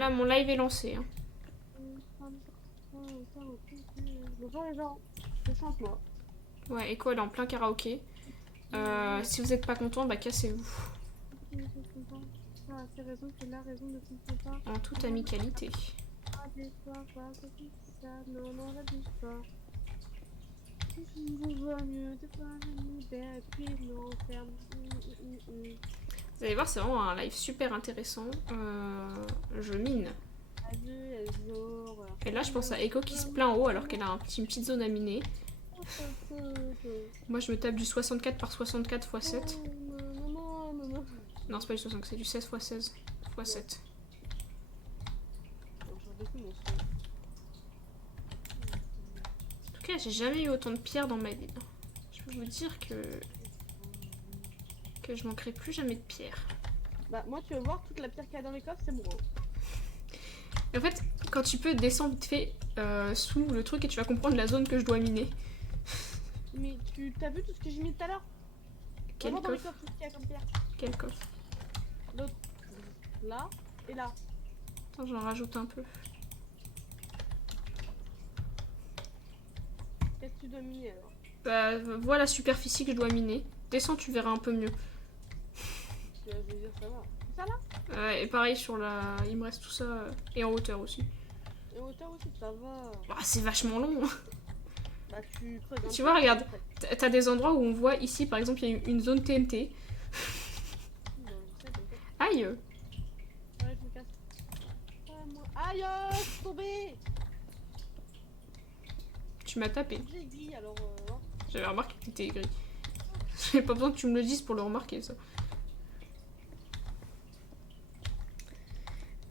Voilà, mon live est lancé. Hein. Bonjour les gens, je chante moi. Ouais, Echo, elle est en plein karaoké. Si vous n'êtes pas content, bah cassez-vous. Ah, c'est raison, c'est la raison de ton pas. En toute amicalité. Abuse-toi, pas comme ça, non, non, abuse-toi. Il vaut mieux de pas libérer et puis non, ferme. Vous allez voir, c'est vraiment un live super intéressant. Je mine. Adieu, les horreurs. Et là, je pense à Echo qui se plaint en haut alors qu'elle a une petite zone à miner. Moi, je me tape du 64 par 64 x 7. Non, c'est pas du 64, c'est du 16 x 16 x 7. En tout cas, j'ai jamais eu autant de pierres dans ma vie. Je peux vous dire que je manquerai plus jamais de pierres. Bah, moi, tu vas voir, toute la pierre qu'il y a dans les coffres, c'est moi. Et en fait, quand tu peux descendre vite fait sous le truc et tu vas comprendre la zone que je dois miner. Mais tu t'as vu tout ce que j'ai mis tout à l'heure? Quel Vraiment dans les coffre? coffres, tout ce qu'il y a comme pierre. Quel coffre? L'autre. Là et là. Attends, j'en rajoute un peu. Qu'est-ce que tu dois miner alors? Bah, vois la superficie que je dois miner. Descends, tu verras un peu mieux. Je veux dire, ça va. Ça là? Et pareil sur la. Il me reste tout ça. Et en hauteur aussi. Et en hauteur aussi, ça va. Bah, c'est vachement long. Bah, tu creuses un Tu peu. vois, regarde. T'as des endroits où on voit ici, par exemple, il y a une zone TNT. Non, je sais, t'inquiète. Aïe! Ouais, je me casse. Ah, moi. Aïe, je suis tombée! Tu m'as tapé. J'ai gris alors. J'avais remarqué que t'étais gris. J'avais pas besoin que tu me le dises pour le remarquer, ça.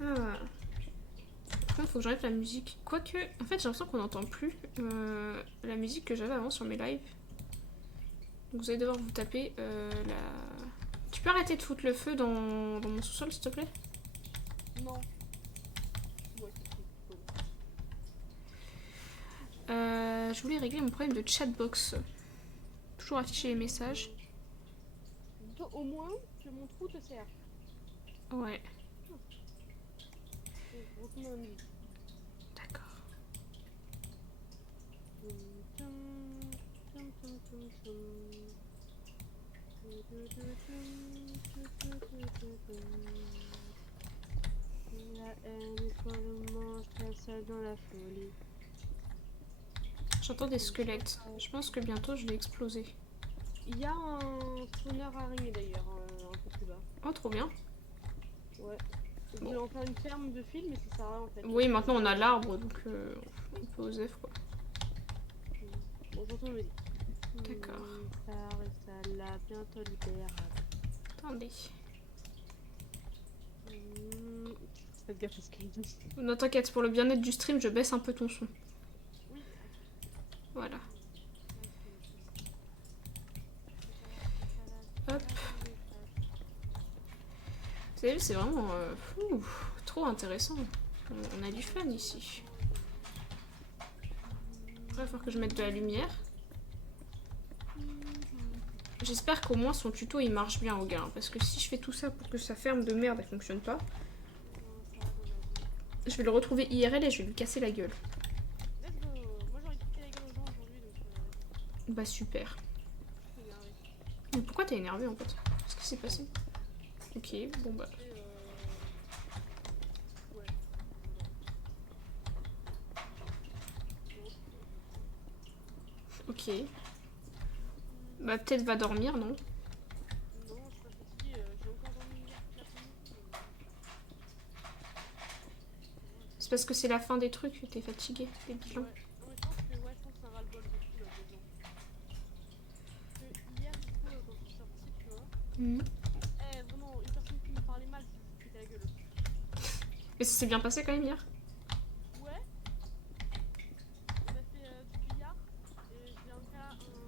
Ah. Par contre, faut que j'enlève la musique. Quoique, en fait, j'ai l'impression qu'on n'entend plus la musique que j'avais avant sur mes lives. Donc vous allez devoir vous taper la. Tu peux arrêter de foutre le feu dans mon sous-sol, s'il te plaît? Non. Ouais, Je voulais régler mon problème de chatbox. Toujours afficher les messages. au moins que mon trou te sert. Ouais, Recommande. d'accord. La haine quand je mange très seul dans la folie. J'entends des squelettes. Je pense que bientôt je vais exploser. Il y a un spawner araignée d'ailleurs, un peu plus bas. Oh, trop bien. Ouais. Je Bon. voulais en faire une ferme de fil, mais ça sert à rien en fait. Oui, maintenant on a l'arbre, donc on peut oser quoi. Bon, j'entends le dit. D'accord. Ça l'a bientôt libérable. Attendez. Faites gaffe à ce qu'il dit. Non, t'inquiète, pour le bien-être du stream, je baisse un peu ton son. Oui. Voilà. Hop. Vous avez vu, c'est vraiment trop intéressant. On a du fun ici. Il va falloir que je mette de la lumière. J'espère qu'au moins son tuto il marche bien au gars. Hein, parce que si je fais tout ça pour que sa ferme de merde elle fonctionne pas, je vais le retrouver IRL et je vais lui casser la gueule. Let's go. Moi j'ai envie de casser la gueule aux gens aujourd'hui donc. Bah super. Je suis énervée. Mais pourquoi t'es énervé en fait? Qu'est-ce qui s'est passé? Ok, bon bah. Ouais. Ok. Bah peut-être va dormir, non? Non, je suis pas fatiguée, j'ai encore dormi hier toute l'après-midi. C'est parce que c'est la fin des trucs que t'es fatigué, des bilans. Ouais. Non mais je pense que c'est un ras-le-bol de tout là des gens. Parce que hier du coup quand je suis sortie, tu vois. Vraiment, une personne qui me parlait mal, je me suis pété la gueule aussi. Mais ça s'est bien passé quand même hier? Ouais, on a fait du billard et j'ai un cas, ouais,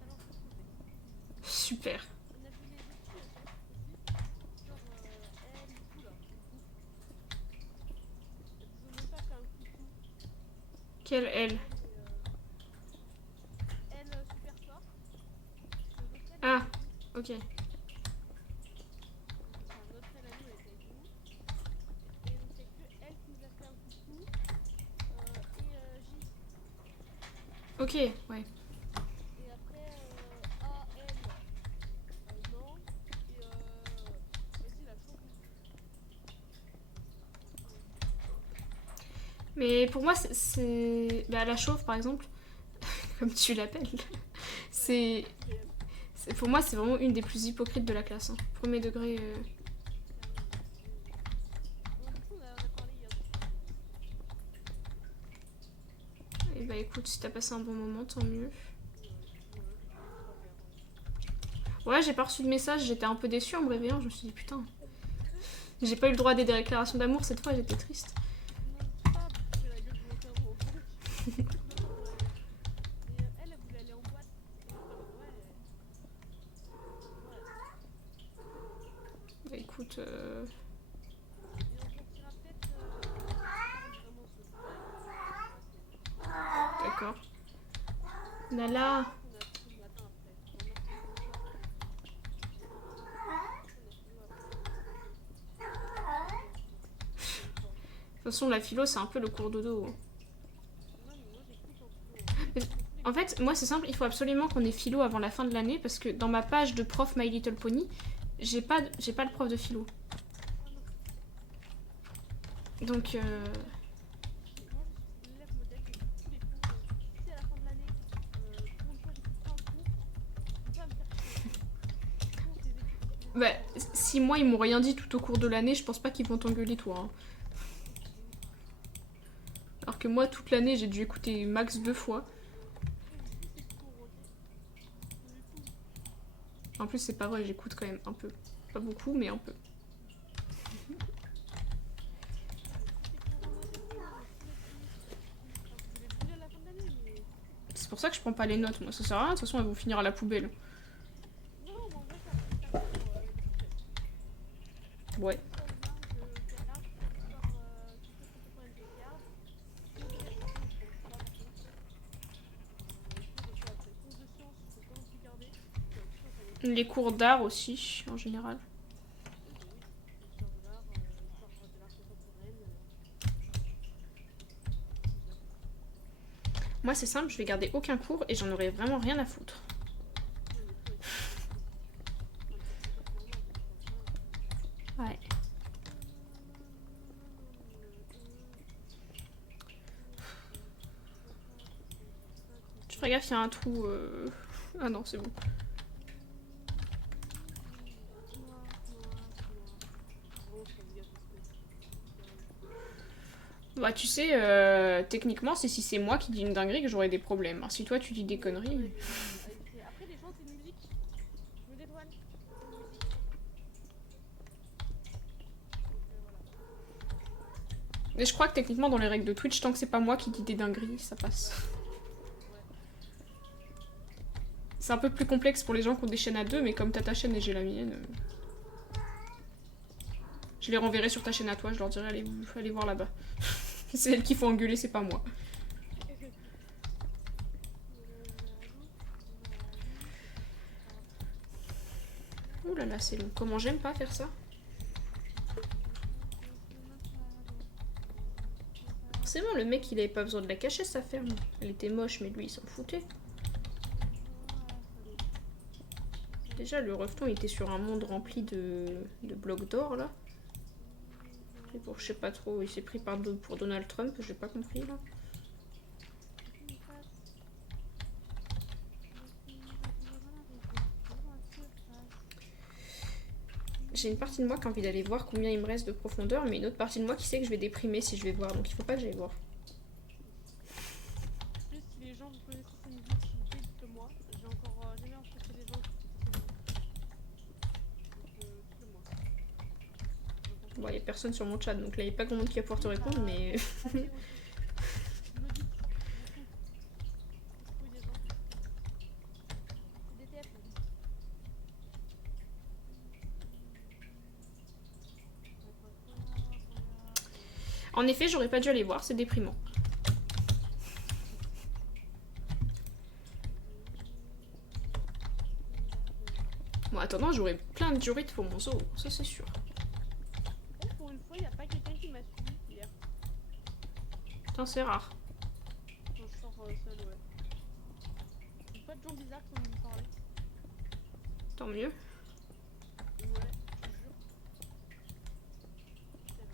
talent sur en fait. Super. On a vu les deux filles en fait aussi, genre elle et tout là, du coup. Elles ont même pas fait un coucou. Quelle elle? Elle super fort, et l'autre elle Ah, était avec nous. ok. Enfin, notre elle à nous elle était avec nous. Ok, ouais. Et après, A, L, non. Et vas-y, la chauve. Mais pour moi, bah, la chauve, par exemple, comme tu l'appelles, c'est... Réel. Pour moi, c'est vraiment une des plus hypocrites de la classe. Hein. Premier degré. Bon, du coup, on a parlé hier. Et bah écoute, si t'as passé un bon moment, tant mieux. Ouais, j'ai pas reçu de message, j'étais un peu déçue en me réveillant. Je me suis dit putain, j'ai pas eu le droit à des déclarations d'amour cette fois, j'étais triste. Non, c'est pas parce que j'ai la gueule volontairement en fait. Non, mais elle voulait aller en boîte. Et j'étais en mode, ouais. Bah écoute. Et on sortira peut-être Paris vraiment ce jour-là avec la semaine. D'accord. Nala. On a philo le matin après. Genre mercredi soir. On a philo après. De toute façon, la philo, c'est un peu le cours dodo. Hein. Ouais, mais moi j'écoute en philo. Hein. Mais, en fait, moi c'est simple, il faut absolument qu'on ait philo avant la fin de l'année parce que dans ma page de prof My Little Pony, j'ai pas le prof de philo. Donc. Moi je suis l'élève modèle, j'écoute tous les cours. Si à la fin de l'année, pour une fois j'écoute pas un cours, je peux pas me faire chier. Les cours, je les écoute. Bah, si moi ils m'ont rien dit tout au cours de l'année, je pense pas qu'ils vont t'engueuler toi. Hein. Alors que moi, toute l'année, j'ai dû écouter max 2 fois. Tous ces cours, ok. Du coup, En plus, c'est pas vrai, j'écoute quand même un peu. Pas beaucoup, mais un peu. tous ces cours en notes et tout, tous les trucs. Enfin, je vais le brûler à la fin de l'année, mais. C'est pour ça que je prends pas les notes, moi. Ça sert à rien, de toute façon, elles vont finir à la poubelle. Non, mais en vrai, ça va pour Ouais. histoire de l'art, je garde. Histoire culture contemporaine, je garde. Geographe, par contre, je pense pas, par contre. Cours de quoi après? Cours de sciences, je peux pas non plus garder. Sciences, elle est bien. Les cours d'art aussi, en général. Oui, bah oui. Histoire de l'art, histoire de l'art contemporaine. C'est bien. Moi, c'est simple, je vais garder aucun cours et j'en aurai vraiment rien à foutre. Non, mais toi aussi, c'est enfin, c'est tout à fait normal, donc voilà. Ouais. Je ferai gaffe, il y a un trou. Ah non, c'est bon. Bah, tu sais, techniquement, c'est si c'est moi qui dis une dinguerie que j'aurai des problèmes. Alors, si toi tu dis des conneries. Après, les gens, c'est une musique. Je me dédouane. C'est une musique. Donc voilà. Mais je crois que techniquement, dans les règles de Twitch, tant que c'est pas moi qui dis des dingueries, ça passe. Ouais. C'est un peu plus complexe pour les gens qui ont des chaînes à deux, mais comme t'as ta chaîne et j'ai la mienne. Je les renverrai sur ta chaîne à toi, je leur dirai allez voir là-bas. C'est elles qu'il faut engueuler, c'est pas moi. Ouh là là, c'est long. Comment j'aime pas faire ça. Forcément, le mec, il avait pas besoin de la cacher, sa ferme. Elle était moche, mais lui, il s'en foutait. Déjà, le refton, il était sur un monde rempli de blocs d'or, là. Et pour, je sais pas trop, il s'est pris pour Donald Trump, j'ai pas compris, là. J'ai une partie de moi qui a envie d'aller voir combien il me reste de profondeur, mais une autre partie de moi qui sait que je vais déprimer si je vais voir, donc il faut pas que j'aille voir. Juste si les gens vous connaissez ces musiques, s'il vous plaît, dites-le moi. J'ai encore jamais rencontré des gens qui écoutent ces musiques. Donc dites-le moi. Bon, y a personne sur mon chat, donc là, y a pas grand monde qui va pouvoir te répondre, mais. Allez, ok. Me dites, je m'en fous. C'est couille des gens. C'est des TF, là. En effet, j'aurais pas dû aller voir, c'est déprimant. Bon, attendant, j'aurai plein de durites pour mon zoo, ça c'est sûr. Oh, pour une fois, y a pas quelqu'un qui m'a suivi hier. Putain, c'est rare. Quand je sors seule, ouais. de gens bizarres qui vont me parler. Tant mieux. Ouais, je te jure. C'est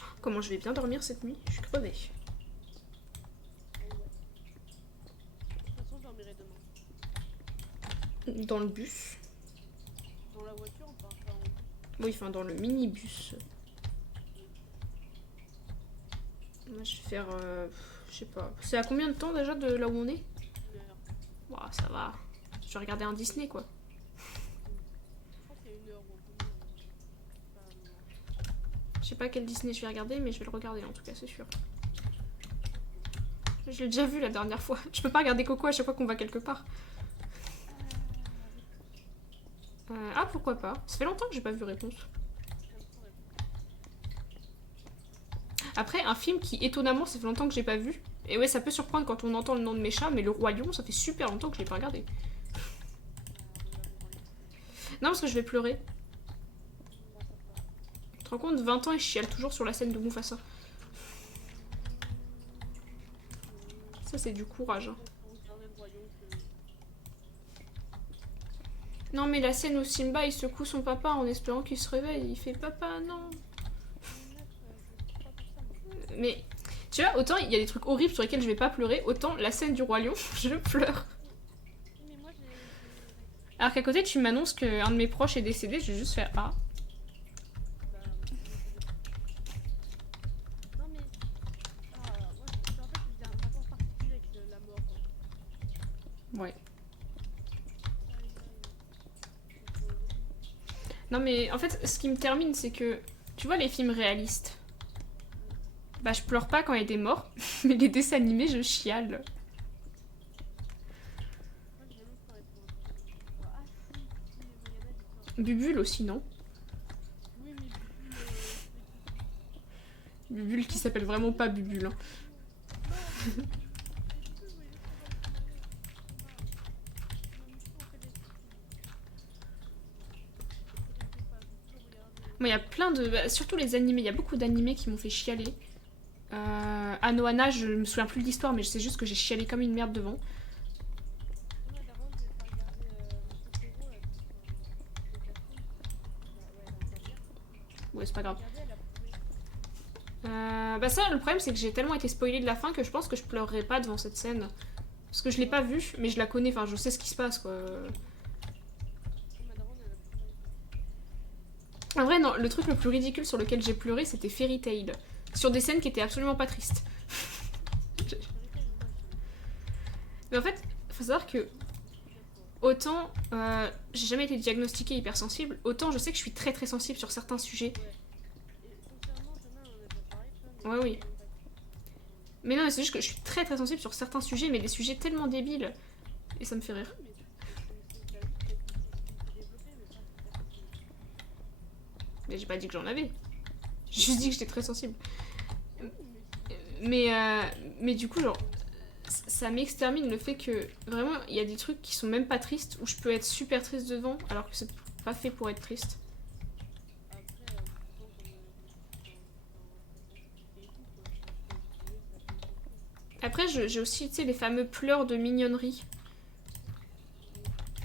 rare. Comment je vais bien dormir cette nuit? Je suis crevée. Ouais. De toute façon, je dormirai demain. Dans le bus. Dans la voiture, enfin, pas en bus. Oui, enfin dans le minibus. Moi je vais faire... je sais pas. C'est à combien de temps déjà de là où on est? 1 heure. Ouah, ça va. Je vais regarder un Disney quoi. Je pense qu'il y a 1 heure ou un peu moins. Pas loin. Je sais pas quel Disney je vais regarder, mais je vais le regarder en tout cas, c'est sûr. Je l'ai déjà vu la dernière fois. Je peux pas regarder Coco à chaque fois qu'on va quelque part. Ah, pourquoi pas. Ça fait longtemps que j'ai pas vu Réponse. Après, un film qui, étonnamment, ça fait longtemps que j'ai pas vu. Et ouais, ça peut surprendre quand on entend le nom de mes chats, mais Le Roi Lion, ça fait super longtemps que je l'ai pas regardé. Non, parce que je vais pleurer. Tu te rends compte, 20 ans et je chiale toujours sur la scène de Mufasa. Ça, c'est du courage. Hein. Non, mais la scène où Simba il secoue son papa en espérant qu'il se réveille, il fait papa, non. Mais tu vois, autant il y a des trucs horribles sur lesquels je vais pas pleurer, autant la scène du Roi Lion, je pleure. Alors qu'à côté, tu m'annonces qu'un de mes proches est décédé, je vais juste faire ah. Non mais, moi je me rappelle qu'il y a un rapport particulier avec la mort. Ouais. Non mais en fait, ce qui me termine, c'est que tu vois les films réalistes. Bah je pleure pas quand il y a des morts, mais les dessins animés, je chiale. Moi j'ai jamais pleuré pour un truc. Ah si, Voyana j'ai pleuré. Bubule aussi, non? Oui mais Bubule qui s'appelle vraiment pas Bubule. Hein. Moi, il y a plein de... Bah, surtout les animés, il y a beaucoup d'animés qui m'ont fait chialer. Anohana, je me souviens plus de l'histoire, mais je sais juste que j'ai chialé comme une merde devant. Ouais, c'est pas grave. Bah ça, le problème, c'est que j'ai tellement été spoilée de la fin que je pense que je pleurerai pas devant cette scène. Parce que je l'ai pas vue, mais je la connais, enfin, je sais ce qui se passe, quoi. En vrai, non, le truc le plus ridicule sur lequel j'ai pleuré, c'était Fairy Tail. Sur des scènes qui étaient absolument pas tristes. Mais en fait, faut savoir que autant j'ai jamais été diagnostiquée hypersensible, autant je sais que je suis très très sensible sur certains sujets. Ouais, oui. Mais non, c'est juste que je suis très très sensible sur certains sujets, mais des sujets tellement débiles. Et ça me fait rire. Mais j'ai pas dit que j'en avais. J'ai juste dit que j'étais très sensible. Mais du coup, genre, ça m'extermine le fait que vraiment, il y a des trucs qui sont même pas tristes, où je peux être super triste devant, alors que c'est pas fait pour être triste. Après, j'ai aussi, tu sais, les fameux pleurs de mignonnerie.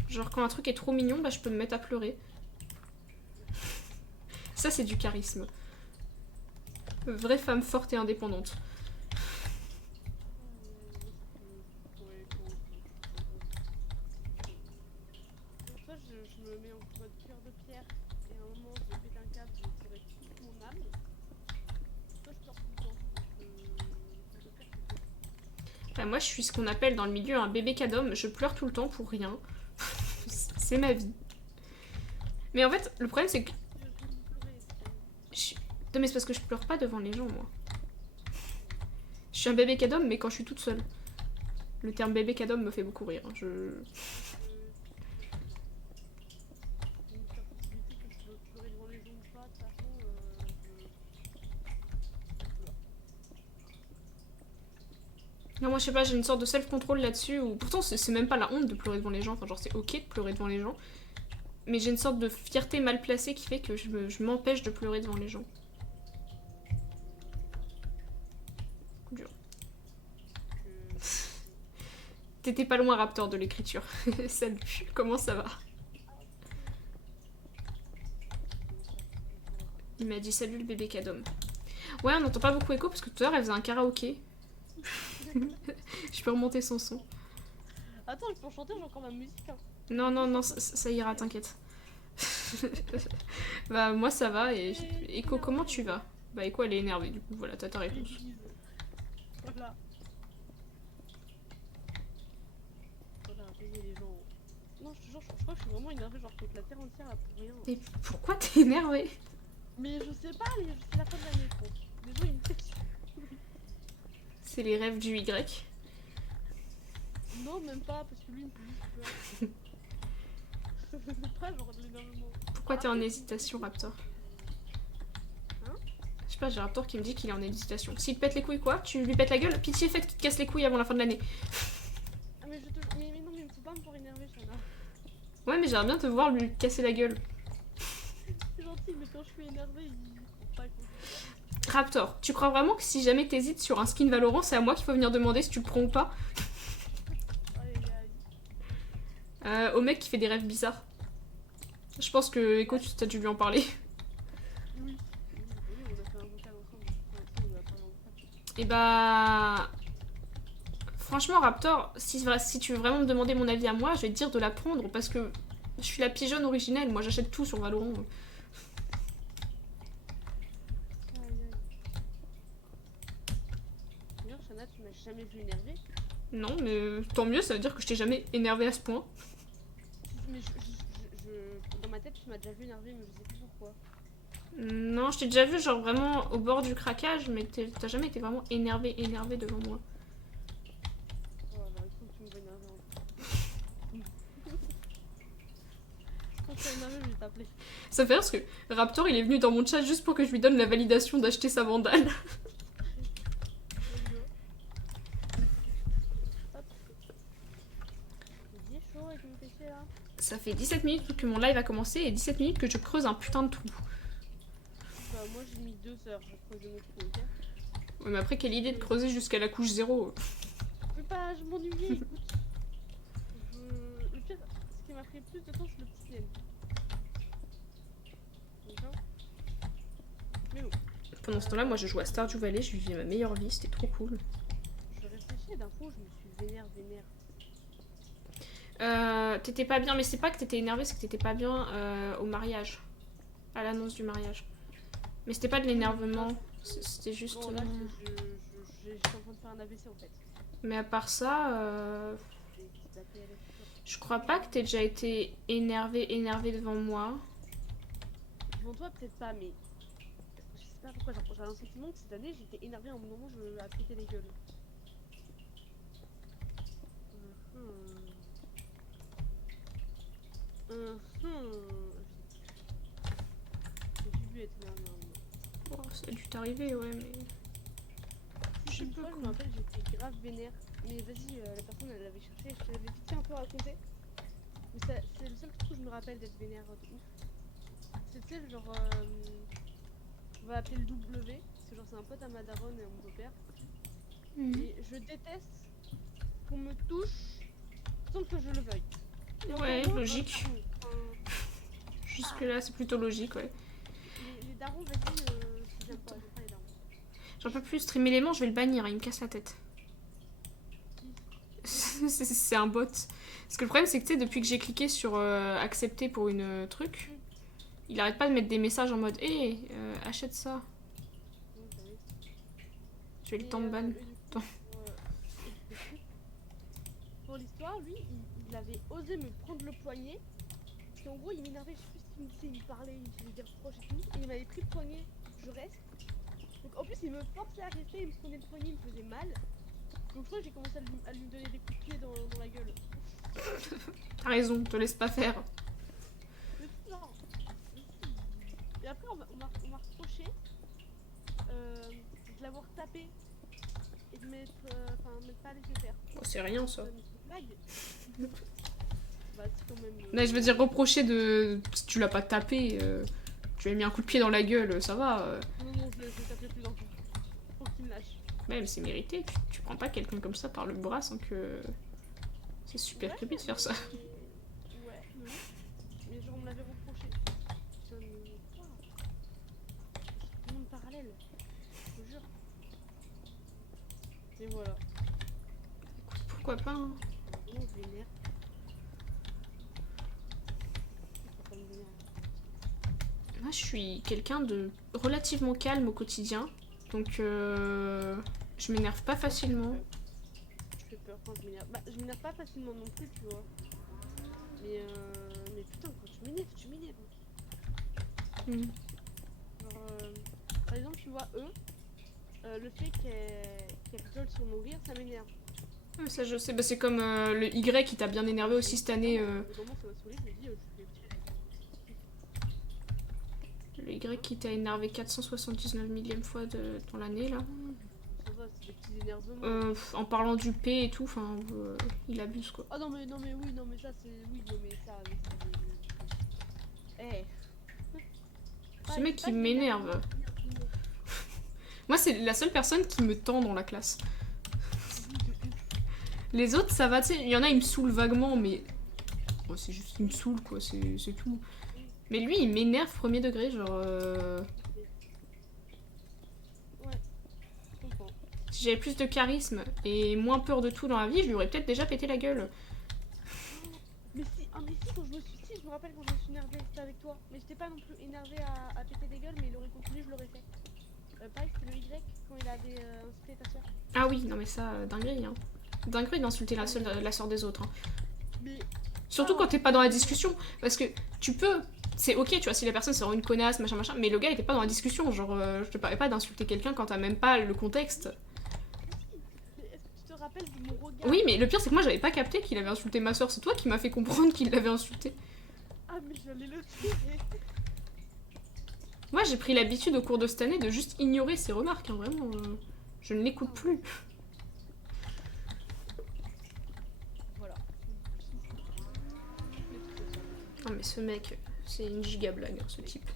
Genre, quand un truc est trop mignon, bah je peux me mettre à pleurer. Ça, c'est du charisme. Vraie femme forte et indépendante. Soit je me mets en mode cœur de pierre et à un moment je pète un câble, je tirais toute mon âme. Soit je pleure tout le temps. Enfin, moi, je suis ce qu'on appelle dans le milieu un bébé cadom. Je pleure tout le temps pour rien. C'est ma vie. Mais en fait, le problème, c'est que... Non, mais c'est parce que je pleure pas devant les gens, moi. Je suis un bébé cadom, mais quand je suis toute seule. Le terme bébé cadom me fait beaucoup rire. Non, moi je sais pas, j'ai une sorte de self-control là-dessus, où pourtant c'est même pas la honte de pleurer devant les gens, enfin genre c'est ok de pleurer devant les gens, mais j'ai une sorte de fierté mal placée qui fait que je m'empêche de pleurer devant les gens. T'étais pas loin, Raptor, de l'écriture. Salut, comment ça va? Il m'a dit salut le bébé Cadom. Ouais, on n'entend pas beaucoup écho parce que tout à l'heure elle faisait un karaoké. Je peux remonter son son. Attends, je peux en chanter, j'ai encore ma musique. Hein. Non, non, non, ça ira, t'inquiète. Bah, moi ça va et. Echo, comment tu vas? Bah, Echo elle est énervée, du coup, voilà, t'as ta réponse. Voilà. Voilà, payer les gens. Non, je te jure, je crois que je suis vraiment énervée, genre contre la terre entière là pour rien. Et pourquoi t'es énervée? Mais je sais pas, c'est la fin de l'année, je pense. Les gens ils me textent. C'est les rêves du Y. Non, même pas, parce que lui il me fait juste peur. C'est pas genre de l'énervement. Pourquoi t'es en hésitation, Raptor? Hein? Je sais pas, j'ai Raptor qui me dit qu'il est en hésitation. S'il te pète les couilles, quoi? Tu lui pètes la gueule? Pitié, faites qu'il te casse les couilles avant la fin de l'année. Ah, mais mais non, mais faut pas me faire énerver, Shana. Ouais, mais j'aimerais bien te voir lui casser la gueule. C'est gentil, mais quand je suis énervée, il faut pas que. Raptor, tu crois vraiment que si jamais t'hésites sur un skin Valorant, c'est à moi qu'il faut venir demander si tu le prends ou pas? Aïe aïe. Au mec qui fait des rêves bizarres. Je pense que Echo, tu as dû lui en parler. Oui. Oui, on a fait un vocal ensemble. Pour l'instant, on lui a parlé en vocal. Et bah. Franchement, Raptor, si tu veux vraiment me demander mon avis à moi, je vais te dire de la prendre parce que je suis la pigeonne originelle. Moi, j'achète tout sur Valorant. Aïe aïe. D'ailleurs, Shana, tu m'as jamais vu énervée. Non, mais tant mieux, ça veut dire que je t'ai jamais énervé à ce point. Mais dans ma tête, tu m'as déjà vu énervée, mais je sais plus pourquoi. Non, je t'ai déjà vu genre vraiment au bord du craquage, mais t'as jamais été vraiment énervé devant moi. Oh là, il faut que tu me vois énervée encore. Quand tu es énervée, je vais t'appeler. Ça fait rire parce que Raptor il est venu dans mon chat juste pour que je lui donne la validation d'acheter sa vandale. Hop. Il est chaud avec mon PC là. Ça fait 17 minutes que mon live a commencé et 17 minutes que je creuse un putain de trou. Bah, moi j'ai mis 2 heures pour creuser mon trou, ok? Ouais, mais après, quelle idée de creuser jusqu'à la couche 0. Mais pas, je m'ennuyais, écoute. Le pire, ce qui m'a pris plus de temps, c'est le petit naine. D'accord? Mais bon, Pendant ce temps-là, moi je jouais à Stardew Valley, je vivais ma meilleure vie, c'était trop cool. je réfléchis d'un coup, je me suis vénère. T'étais pas bien, mais c'est pas que t'étais énervé, c'est que t'étais pas bien au mariage. À l'annonce du mariage. Mais c'était pas de l'énervement, c'était juste. Non, là, j'étais en train de faire un AVC en fait. Mais à part ça, J'ai tapé à la figure. je crois pas que t'aies déjà été énervé devant moi. Devant toi, peut-être pas, mais je sais pas pourquoi. J'ai un sentiment que cette année, j'étais énervée à un moment où je à péter les gueules. J'ai dû être énervée à un moment. Oh, ça a dû t'arriver, ouais, mais. Je sais Une pas fois, je me quoi. rappelle, j'étais grave vénère. Mais vas-y, la personne, elle l'avait cherché, je te l'avais vite fait un peu raconté. Mais c'est le seul truc où je me rappelle d'être vénère de ouf. C'était le genre. On va appeler le W, parce que genre c'est un pote à ma daronne et à mon beau-père. Et je déteste qu'on me touche sans que je le veuille. Et Ouais, encore moins, logique. Jusque-là, c'est plutôt logique, ouais. les darons, vas-y, j'aime pas les darons. J'en peux plus streamer les manches, je vais le bannir, il me casse la tête. C'est un bot. Parce que le problème, c'est que tu sais, depuis que j'ai cliqué sur accepter pour une truc, il arrête pas de mettre des messages en mode hé, achète ça. Je vais le temps de ban. Pour l'histoire, lui, il avait osé me prendre le poignet. Parce qu'en gros, il m'énervait, je sais plus ce qu'il me disait, il me parlait, il me faisait des reproches et tout. Et il m'avait pris le poignet, je reste. Donc en plus, il me forçait à rester, il me prenait le poignet, il me faisait mal. Donc je crois que j'ai commencé à lui donner des coups de pied dans la gueule. T'as raison, te laisse pas faire. Mais non. Et après, on m'a reproché de l'avoir tapé et de m'être pas laissé faire. Bon, c'est rien ça. C'est une blague. Bah, c'est quand même. Mais je veux dire, reprocher de. Si tu l'as pas tapé, tu lui as mis un coup de pied dans la gueule, ça va. Non, je l'ai tapé plus d'un coup. Faut qu'il me lâche. Même c'est mérité, tu prends pas quelqu'un comme ça par le bras sans que. C'est super Ouais, creepy de faire ça. Ouais. Mais genre, on me l'avait reproché. Putain, mais quoi? C'est un monde parallèle. Je te jure. Et voilà. Pourquoi pas, hein. Vraiment, je m'énerve. Ça me vénère. Moi, je suis quelqu'un de relativement calme au quotidien. Donc, je m'énerve pas facilement. Je fais peur quand je m'énerve. Bah, je m'énerve pas facilement non plus, tu vois. Mais putain, quand tu m'énerves. Mm. Genre, par exemple, tu vois, eux, le fait qu'elle rigole sur mon rire, ça m'énerve. Ouais, ça, je sais. Bah, c'est comme le Y qui t'a bien énervé aussi cette année. Vraiment, ça m'a saoulé, je me dis, je vais. Le Y qui t'a énervé 479 millième fois dans l'année, là. Ça va, c'est des petits énervements. En parlant du P et tout, enfin, il abuse, quoi. Ah non, mais oui, non, mais ça, c'est. Oui, non, mais ça. Eh. Ce mec qui m'énerve. Moi, c'est la seule personne qui me tend dans la classe. Les autres, ça va, tu sais, il y en a, ils me saoulent vaguement, mais... Bon, c'est juste qu'ils me saoulent, quoi, c'est tout. Mais lui, il m'énerve premier degré, genre... Ouais, je comprends. Si j'avais plus de charisme et moins peur de tout dans la vie, je lui aurais peut-être déjà pété la gueule. Mais si, quand je me suis. Si, je me rappelle quand je me suis énervée, c'était avec toi. Mais j'étais pas non plus énervée à péter des gueules, mais il aurait continué, je l'aurais fait. Pareil, c'était le Y quand il avait insulté ta soeur. Ah oui, non mais ça, dinguerie, hein. Dinguerie d'insulter la sœur des autres, hein. Mais. Surtout quand t'es pas dans la discussion, parce que tu peux... C'est ok, tu vois, si la personne c'est vraiment une connasse, machin, machin, mais le gars il était pas dans la discussion, genre, je te parlais pas d'insulter quelqu'un quand t'as même pas le contexte. Mais est-ce que tu te rappelles de mon regard? Oui, mais le pire c'est que moi j'avais pas capté qu'il avait insulté ma soeur, c'est toi qui m'as fait comprendre qu'il l'avait insulté. Ah, mais j'allais le tirer. Moi j'ai pris l'habitude au cours de cette année de juste ignorer ses remarques, hein, vraiment, je ne l'écoute plus. Voilà. Ah mais ce mec, c'est une giga blague, hein, ce type.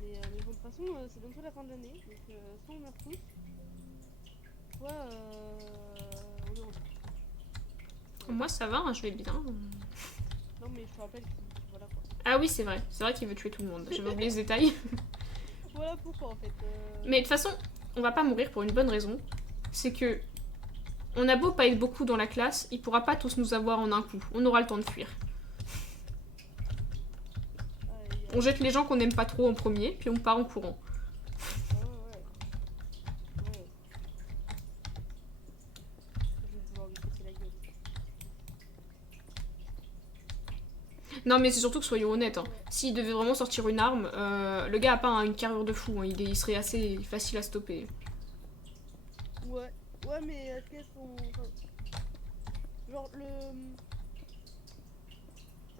Mais bon, de toute façon, c'est bientôt la fin de l'année, donc soit on meurt tous, soit on est en. Moi ça va, hein, je vais bien. Non, mais je te rappelle que voilà quoi. Ah oui, c'est vrai qu'il veut tuer tout le monde, j'avais oublié ce détail. Voilà pourquoi en fait. Mais de toute façon, on va pas mourir pour une bonne raison. C'est que on a beau pas être beaucoup dans la classe, il pourra pas tous nous avoir en un coup. On aura le temps de fuir. On jette les gens qu'on aime pas trop en premier, puis on part en courant. Ouais. Je vais vouloir lui casser la gueule. Non mais c'est surtout que soyons honnêtes, hein. S'il devait vraiment sortir une arme, le gars a pas une carrure de fou, hein. Il serait assez facile à stopper. Ouais, mais est-ce qu'elles sont. Enfin, genre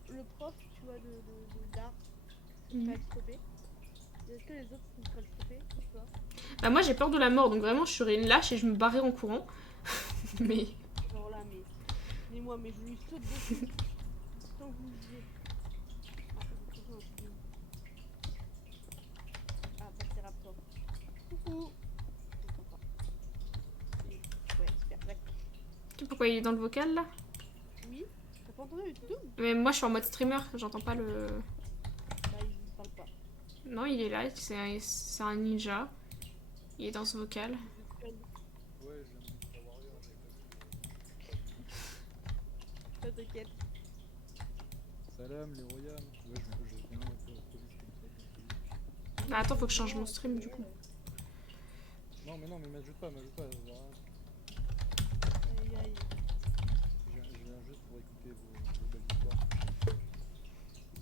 le prof, tu vois, d'art, c'est pas stopper. Est-ce que les autres sont pas stopper ou pas? Bah moi j'ai peur de la mort, donc vraiment je serais lâche et je me barrais en courant. Mais... Genre là, mais moi, mais je lui saute dessus. Tant que vous me disiez. Ah, je trouve un petit bout. Ah, bah c'est Raptor. Coucou. Je comprends pas. Ouais, super, d'accord. Tu sais pourquoi il est dans le vocal là? Oui, t'as pas entendu le tout? Mais moi je suis en mode streamer, j'entends pas le... Bah, il parle pas. Non il est là, c'est un ninja. Il est dans ce vocal. Ouais, je viens de faire Warrior, Pas t'inquiète. Salam, les royaumes. Ouais, je viens un peu trop vite comme ça. Bah attends, faut que je change mon stream du coup. Non, mais m'ajoute pas, voilà. Aïe aïe. Je viens juste pour écouter vos belles histoires.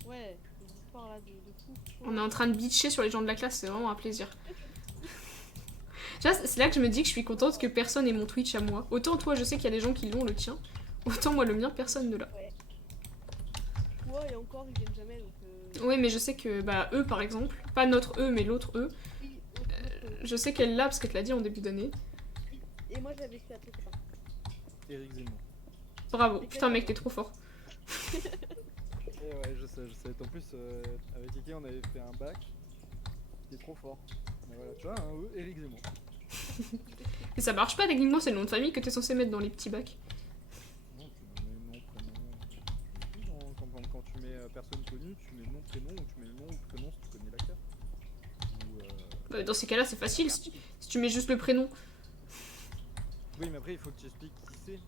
Ouais, des histoires là de fou. On est en train de bitcher sur les gens de la classe, c'est vraiment un plaisir. C'est là que je me dis que je suis contente que personne ait mon Twitch à moi. Autant toi, je sais qu'il y a des gens qui l'ont, le tien. Autant moi, le mien, personne ne l'a. Ouais, et encore, ils viennent jamais donc. Oui, mais je sais que, bah, eux par exemple, pas notre eux, mais l'autre eux, Oui, je sais qu'elle l'a parce qu'elle te l'a dit en début d'année. et moi j'avais su après, c'est pas. Eric Zemmour. Bravo, putain, mec, t'es trop fort. Et ouais, je sais. En plus, avec Kiki, on avait fait un bac. T'es trop fort. Mais voilà, tu vois, Eric Zemmour. Mais ça marche pas, techniquement, c'est le nom de famille que t'es censé mettre dans les petits bacs. Non, tu mets nom, prénom. Quand tu mets personne connue, tu mets nom, prénom, ou tu mais le nom ou prénom si tu connais l'acteur. Ou Dans ces cas-là, c'est facile, si tu mets juste le prénom. Oui, mais après, il faut que tu expliques qui c'est.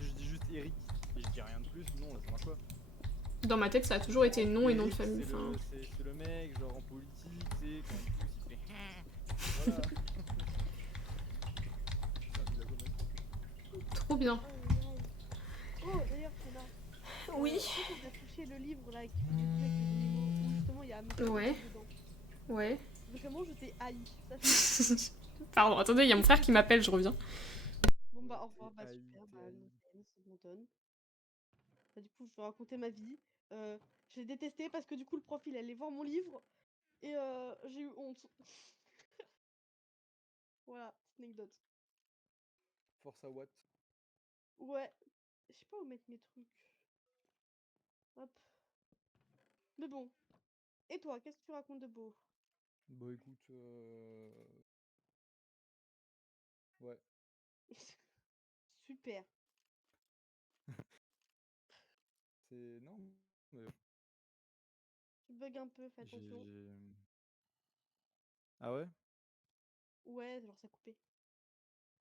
Si je dis juste Eric et je dis rien de plus, non, là ça marche pas. Dans ma tête, ça a toujours été nom et nom de Eric, famille. c'est Enfin, c'est le mec, genre en politique, tu sais, quand il fait. Voilà. Ça, c'est la gommette. trop bien. Oh, d'ailleurs, Connor. Oui. Tu sais qu'on a touché le livre là qui fait des trucs avec les animaux, où justement il y a un Ouais. dedans. Ouais. Vraiment, je t'ai haï. Ça, Pardon, attendez, il y a mon frère qui m'appelle, je reviens. bon, bah, au revoir, bah, Haï, super, bah, haï. c'est bon tonne. Bah, du coup, je vais raconter ma vie. Je l'ai détesté parce que du coup, le prof il allait voir mon livre et j'ai eu honte. Voilà, petite anecdote. Force à Watt. Ouais, je sais pas où mettre mes trucs. Hop. Mais bon. Et toi, qu'est-ce que tu racontes de beau? Bah écoute, ouais. Super. C'est. Non, mais Tu bugs un peu, fais attention. Ah ouais? Ouais, genre ça a coupé.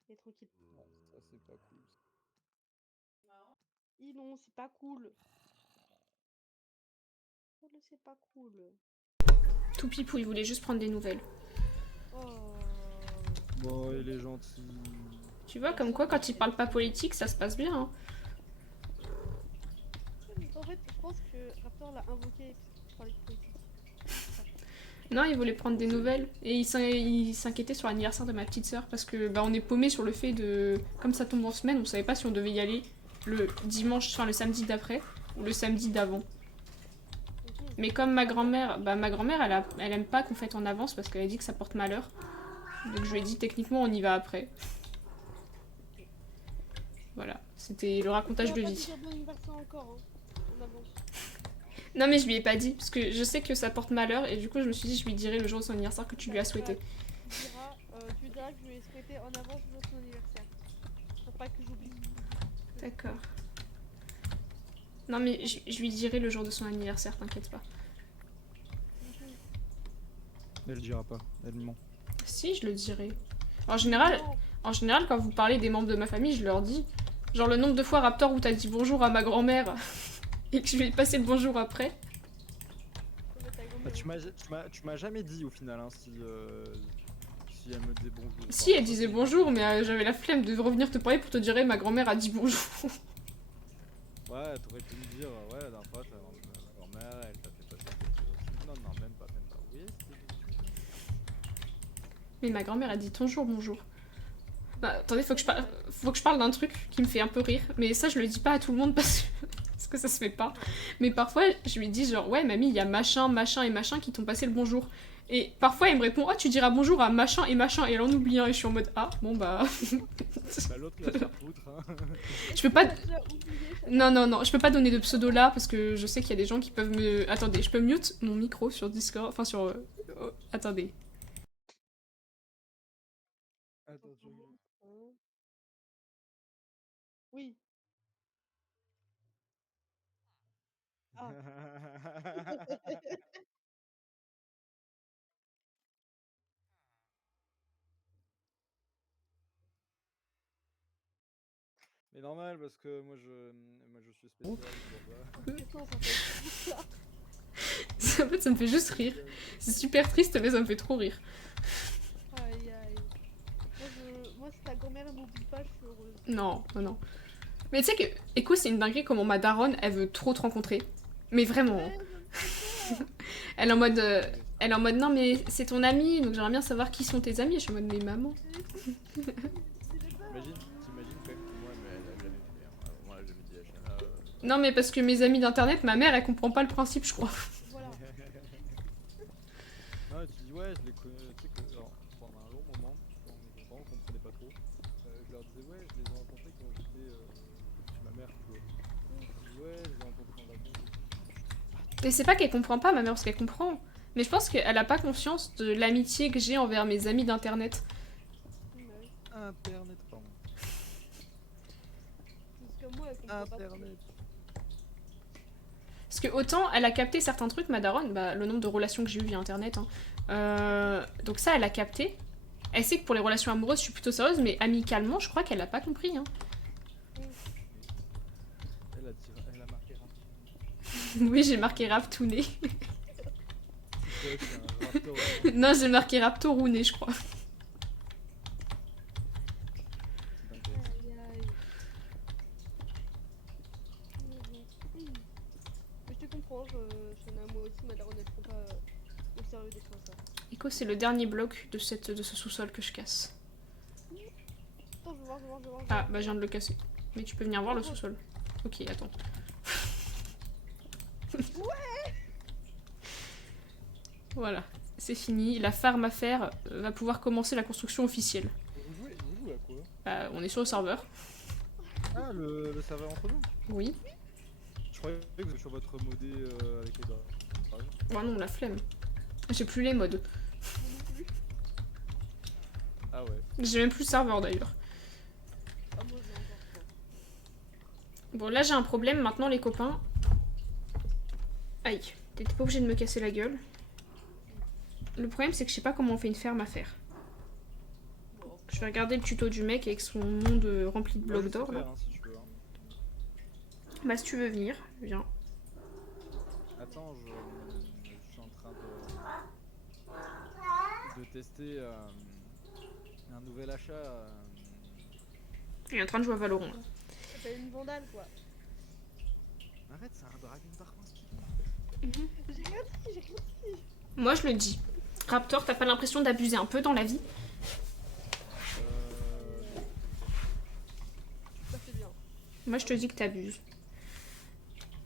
Et tranquille. Non, ça c'est pas cool. Non, c'est pas cool. Oh, c'est pas cool. Tout pipou, il voulait juste prendre des nouvelles. Oh. Bon, il est gentil. Tu vois, comme quoi, quand il parle pas politique, ça se passe bien. Hein. En fait, je pense que Raptor l'a invoqué parce qu'il parlait de politique. Non, il voulait prendre des nouvelles. Et il s'inquiétait sur l'anniversaire de ma petite sœur parce que bah, on est paumé sur le fait de. Comme ça tombe en semaine, on savait pas si on devait y aller le dimanche, enfin le samedi d'après ou le samedi d'avant. Mais comme ma grand-mère, elle aime pas qu'on fête en avance parce qu'elle a dit que ça porte malheur. Donc je lui ai dit techniquement on y va après. Voilà, c'était le racontage de vie. Bon anniversaire encore, hein, en avance. Non mais je lui ai pas dit parce que je sais que ça porte malheur et du coup je me suis dit je lui dirai le jour de son anniversaire que tu lui as souhaité. Tu diras que je lui ai souhaité en avance le jour de son anniversaire. Pour pas que j'oublie. D'accord. Non mais je lui dirai le jour de son anniversaire, t'inquiète pas. Elle le dira pas, elle ment. Si, je le dirai. En général, quand vous parlez des membres de ma famille, je leur dis. Genre le nombre de fois Raptor où t'as dit bonjour à ma grand-mère et que je lui ai passé le bonjour après. Bah, tu m'as jamais dit au final hein, si elle me disait bonjour. Si, elle disait bonjour, mais j'avais la flemme de revenir te parler pour te dire ma grand-mère a dit bonjour. Ouais, t'aurais pu me dire, ouais, la dernière fois, ta grand-mère, elle t'a fait passer quelque chose aussi. Non, non, même pas. Oui, c'était. Mais ma grand-mère a dit toujours bonjour. Bah, attendez, faut que je parle d'un truc qui me fait un peu rire. Mais ça, je le dis pas à tout le monde parce que ça se fait pas. Mais parfois, je lui dis genre, ouais, mamie, il y a machin, machin et machin qui t'ont passé le bonjour. Et parfois, elle me répond, ah, tu diras bonjour à machin, et elle en oublie un. Et je suis en mode, ah, bon bah. Bah, l'autre, il va se faire foutre. Hein. Je peux pas. Non, je peux pas donner de pseudo là parce que je sais qu'il y a des gens qui peuvent me. Attendez, je peux mute mon micro sur Discord. Enfin, sur. Attendez. Attends, tu Oui. Ah. Mais normal, parce que moi je suis spécial, c'est pour ça. En fait, ça me fait juste rire. C'est super triste, mais ça me fait trop rire. Aïe aïe. Moi, si ta grand-mère elle m'oublie pas, je suis heureuse. Non. Mais tu sais que, écoute, c'est une dinguerie comment ma daronne, elle veut trop te rencontrer. Mais vraiment. Elle est en mode, non mais c'est ton ami, donc j'aimerais bien savoir qui sont tes amis. Je suis en mode, mais maman. T'imagines quand même que moi, elle a jamais fait. Hein. Moi, elle a jamais dit à Shana. Non mais parce que mes amis d'internet, ma mère, elle comprend pas le principe, je crois. Voilà. Non, tu dis, ouais, je les connais. Tu sais que alors, pendant un long moment, quand mes parents comprenaient pas trop, je leur disais, ouais, je les ai rencontrés quand j'étais chez ma mère, tu vois. Je dis, ouais, je les ai rencontrés en vacances. Et c'est pas qu'elle comprend pas, ma mère, parce qu'elle comprend. Mais je pense qu'elle a pas conscience de l'amitié que j'ai envers mes amis d'internet. Internet, pardon. Parce que moi, elle comprend pas. Internet. Parce que autant elle a capté certains trucs, ma daronne, bah, le nombre de relations que j'ai eues via internet. Hein. Donc ça, elle a capté. Elle sait que pour les relations amoureuses, je suis plutôt sérieuse, mais amicalement, je crois qu'elle a pas compris. Hein. Elle a marqué rap. Oui, j'ai marqué Raptouné. C'est un raptor. Non, j'ai marqué Raptorouné, je crois. T'inquiète. Aïe aïe. Mais bon. Mais je te comprends, Shana, moi aussi, ma daronne, elle prend pas au sérieux des fois ça. Echo, c'est le dernier bloc de ce sous-sol que je casse. Attends, je vais voir, je vais voir, je vais voir. Ah, bah je viens de le casser. Mais tu peux venir voir le sous-sol. Ok, attends. Voilà, c'est fini. La farm à faire va pouvoir commencer la construction officielle. Vous jouez à quoi? Bah, on est sur le serveur. Ah, le serveur entre nous? Oui. Je croyais que vous étiez sur votre modé avec les barres. Moi non, la flemme. J'ai plus les modes. Ah ouais. J'ai même plus le serveur d'ailleurs. Ah, moi, j'ai encore ça. Bon, là j'ai un problème maintenant, les copains. Aïe, t'étais pas obligé de me casser la gueule. Le problème, c'est que je sais pas comment on fait une ferme à faire. Bon, Je vais regarder le tuto du mec avec son monde rempli de blocs d'or là. Hein, si tu veux, hein. Bah, si tu veux venir, viens. Attends, je suis en train de tester un nouvel achat. Il est en train de jouer à Valorant là. ça fait une vandale quoi. Arrête, c'est un dragon par contre. J'ai rien dit, j'ai rien dit. Moi je le dis. Raptor, t'as pas l'impression d'abuser un peu dans la vie? Ça fait bien. Moi je te dis que t'abuses.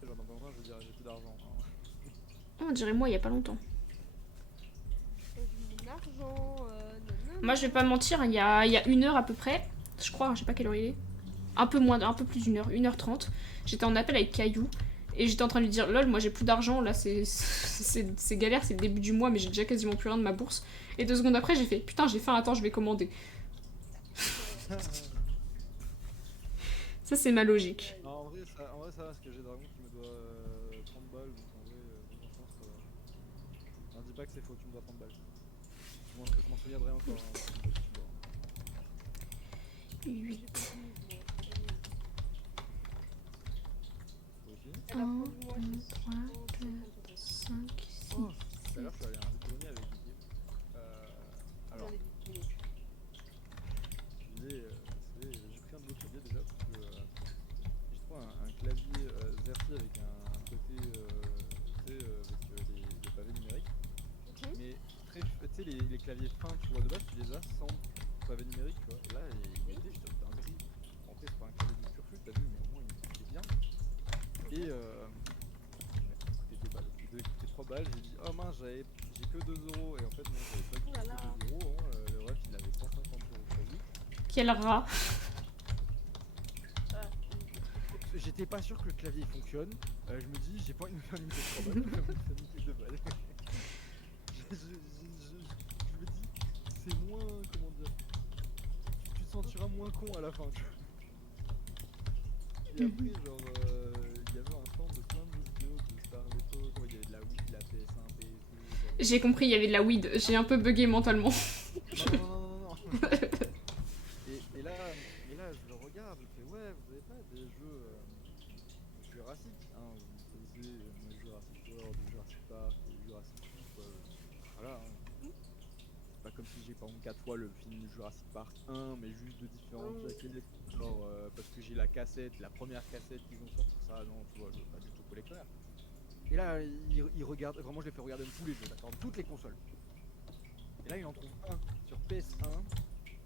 Genre dans pas longtemps, je veux dire, j'ai plus d'argent. Hein. On dirait moi il y a pas longtemps. Moi, j'ai mon argent, nanana. Moi je vais pas mentir, il y a 1 heure à peu près, je crois, je sais pas quelle heure il est. Un peu moins, un peu plus d'1 heure, 1h30. J'étais en appel avec Caillou. Et j'étais en train de lui dire, lol, moi j'ai plus d'argent, là c'est galère, c'est le début du mois, mais j'ai déjà quasiment plus rien de ma bourse. Et 2 secondes après, j'ai fait, putain, j'ai faim, attends, je vais commander. Ça, c'est ma logique. Non, en vrai, ça va parce que j'ai Dragon qui me doit 30 balles. Donc en vrai, franchement, ça va. Non, dis pas que c'est faux, tu me dois 30 balles. Je m'en souviendrai encore. Hein, 8. Toi aussi? À la fin du mois, 1, j'ai 2, 3, 4, 5, 6. Oh, tout à l'heure, je suis allé à un déjeuner avec Didier. Alors, je disais, j'ai pris un nouveau clavier déjà parce que j'ai trouvé un clavier ZERTY avec un côté, tu sais, avec les pavés numériques. Mais très, tu sais, les claviers fins, tu vois, de base, tu les as sans pavé numérique, tu vois. Et là, il était, j'étais en gris. En fait, c'est pas un clavier de surfus, t'as vu, mais au moins il est bien. Et il m'a coûté 2 balles. Il devait coûter 3 balles. J'ai dit, oh mince, j'ai que 2 euros. Et en fait, non, j'avais pas Oh là là. que 2 euros. Hein. Le ref, il avait 150 euros. T'as vu? Quel rat. J'étais pas sûr que le clavier fonctionne. Je me dis, j'ai pas envie de me faire limiter 3 balles. Je vais me faire limiter 2 balles. Je me dis, c'est moins. Comment dire? Tu te sentiras moins con à la fin, tu vois. Et après, genre, il y avait un stand de plein de jeux vidéo de Star Leto. Il y avait de la Wii, de la PS1, PS2. J'ai compris, il y avait de la weed. J'ai un peu bugué mentalement. Non. Et là, je le regarde, je fais ouais, vous avez pas des jeux Jurassic, hein, vous connaissez Jurassic World, Jurassic Park, Jurassic quoi, voilà. Hein. C'est pas comme si j'ai par exemple 4 fois le film Jurassic Park 1, mais juste de différentes jaquettes, genre parce que j'ai la cassette, la première cassette qu'ils ont sorti, ça, non, tu vois, je veux pas du tout collectionneur. Et là, il regarde, vraiment je l'ai fait regarder tous les jeux, d'accord, toutes les consoles. Et là, il en trouve un sur PS1.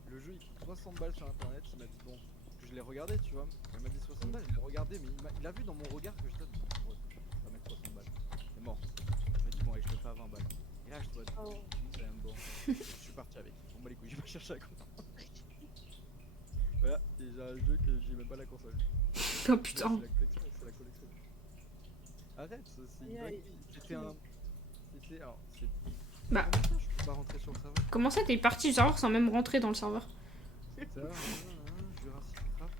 Le jeu il coûte 60 balles sur internet. Il m'a dit bon, que je l'ai regardé, tu vois. Il m'a dit 60 balles, je l'ai regardé, mais il a vu dans mon regard que j'étais ouais, on va mettre 60 balles. C'est mort. Il m'a dit bon, allez, je le fais à 20 balles. Et là, je dois dire, c'est un bon. Je suis parti avec. On m'a les couilles, je vais pas chercher la console. Voilà, et j'ai un jeu que j'ai même pas la console. Oh putain. C'est la collection. Arrête, c'est une dinguerie. C'était un. C'était. Alors, c'est. Bah. Comment ça, je peux pas rentrer sur le serveur? Comment ça, t'es parti du serveur sans même rentrer dans le serveur? Jurassic Craft.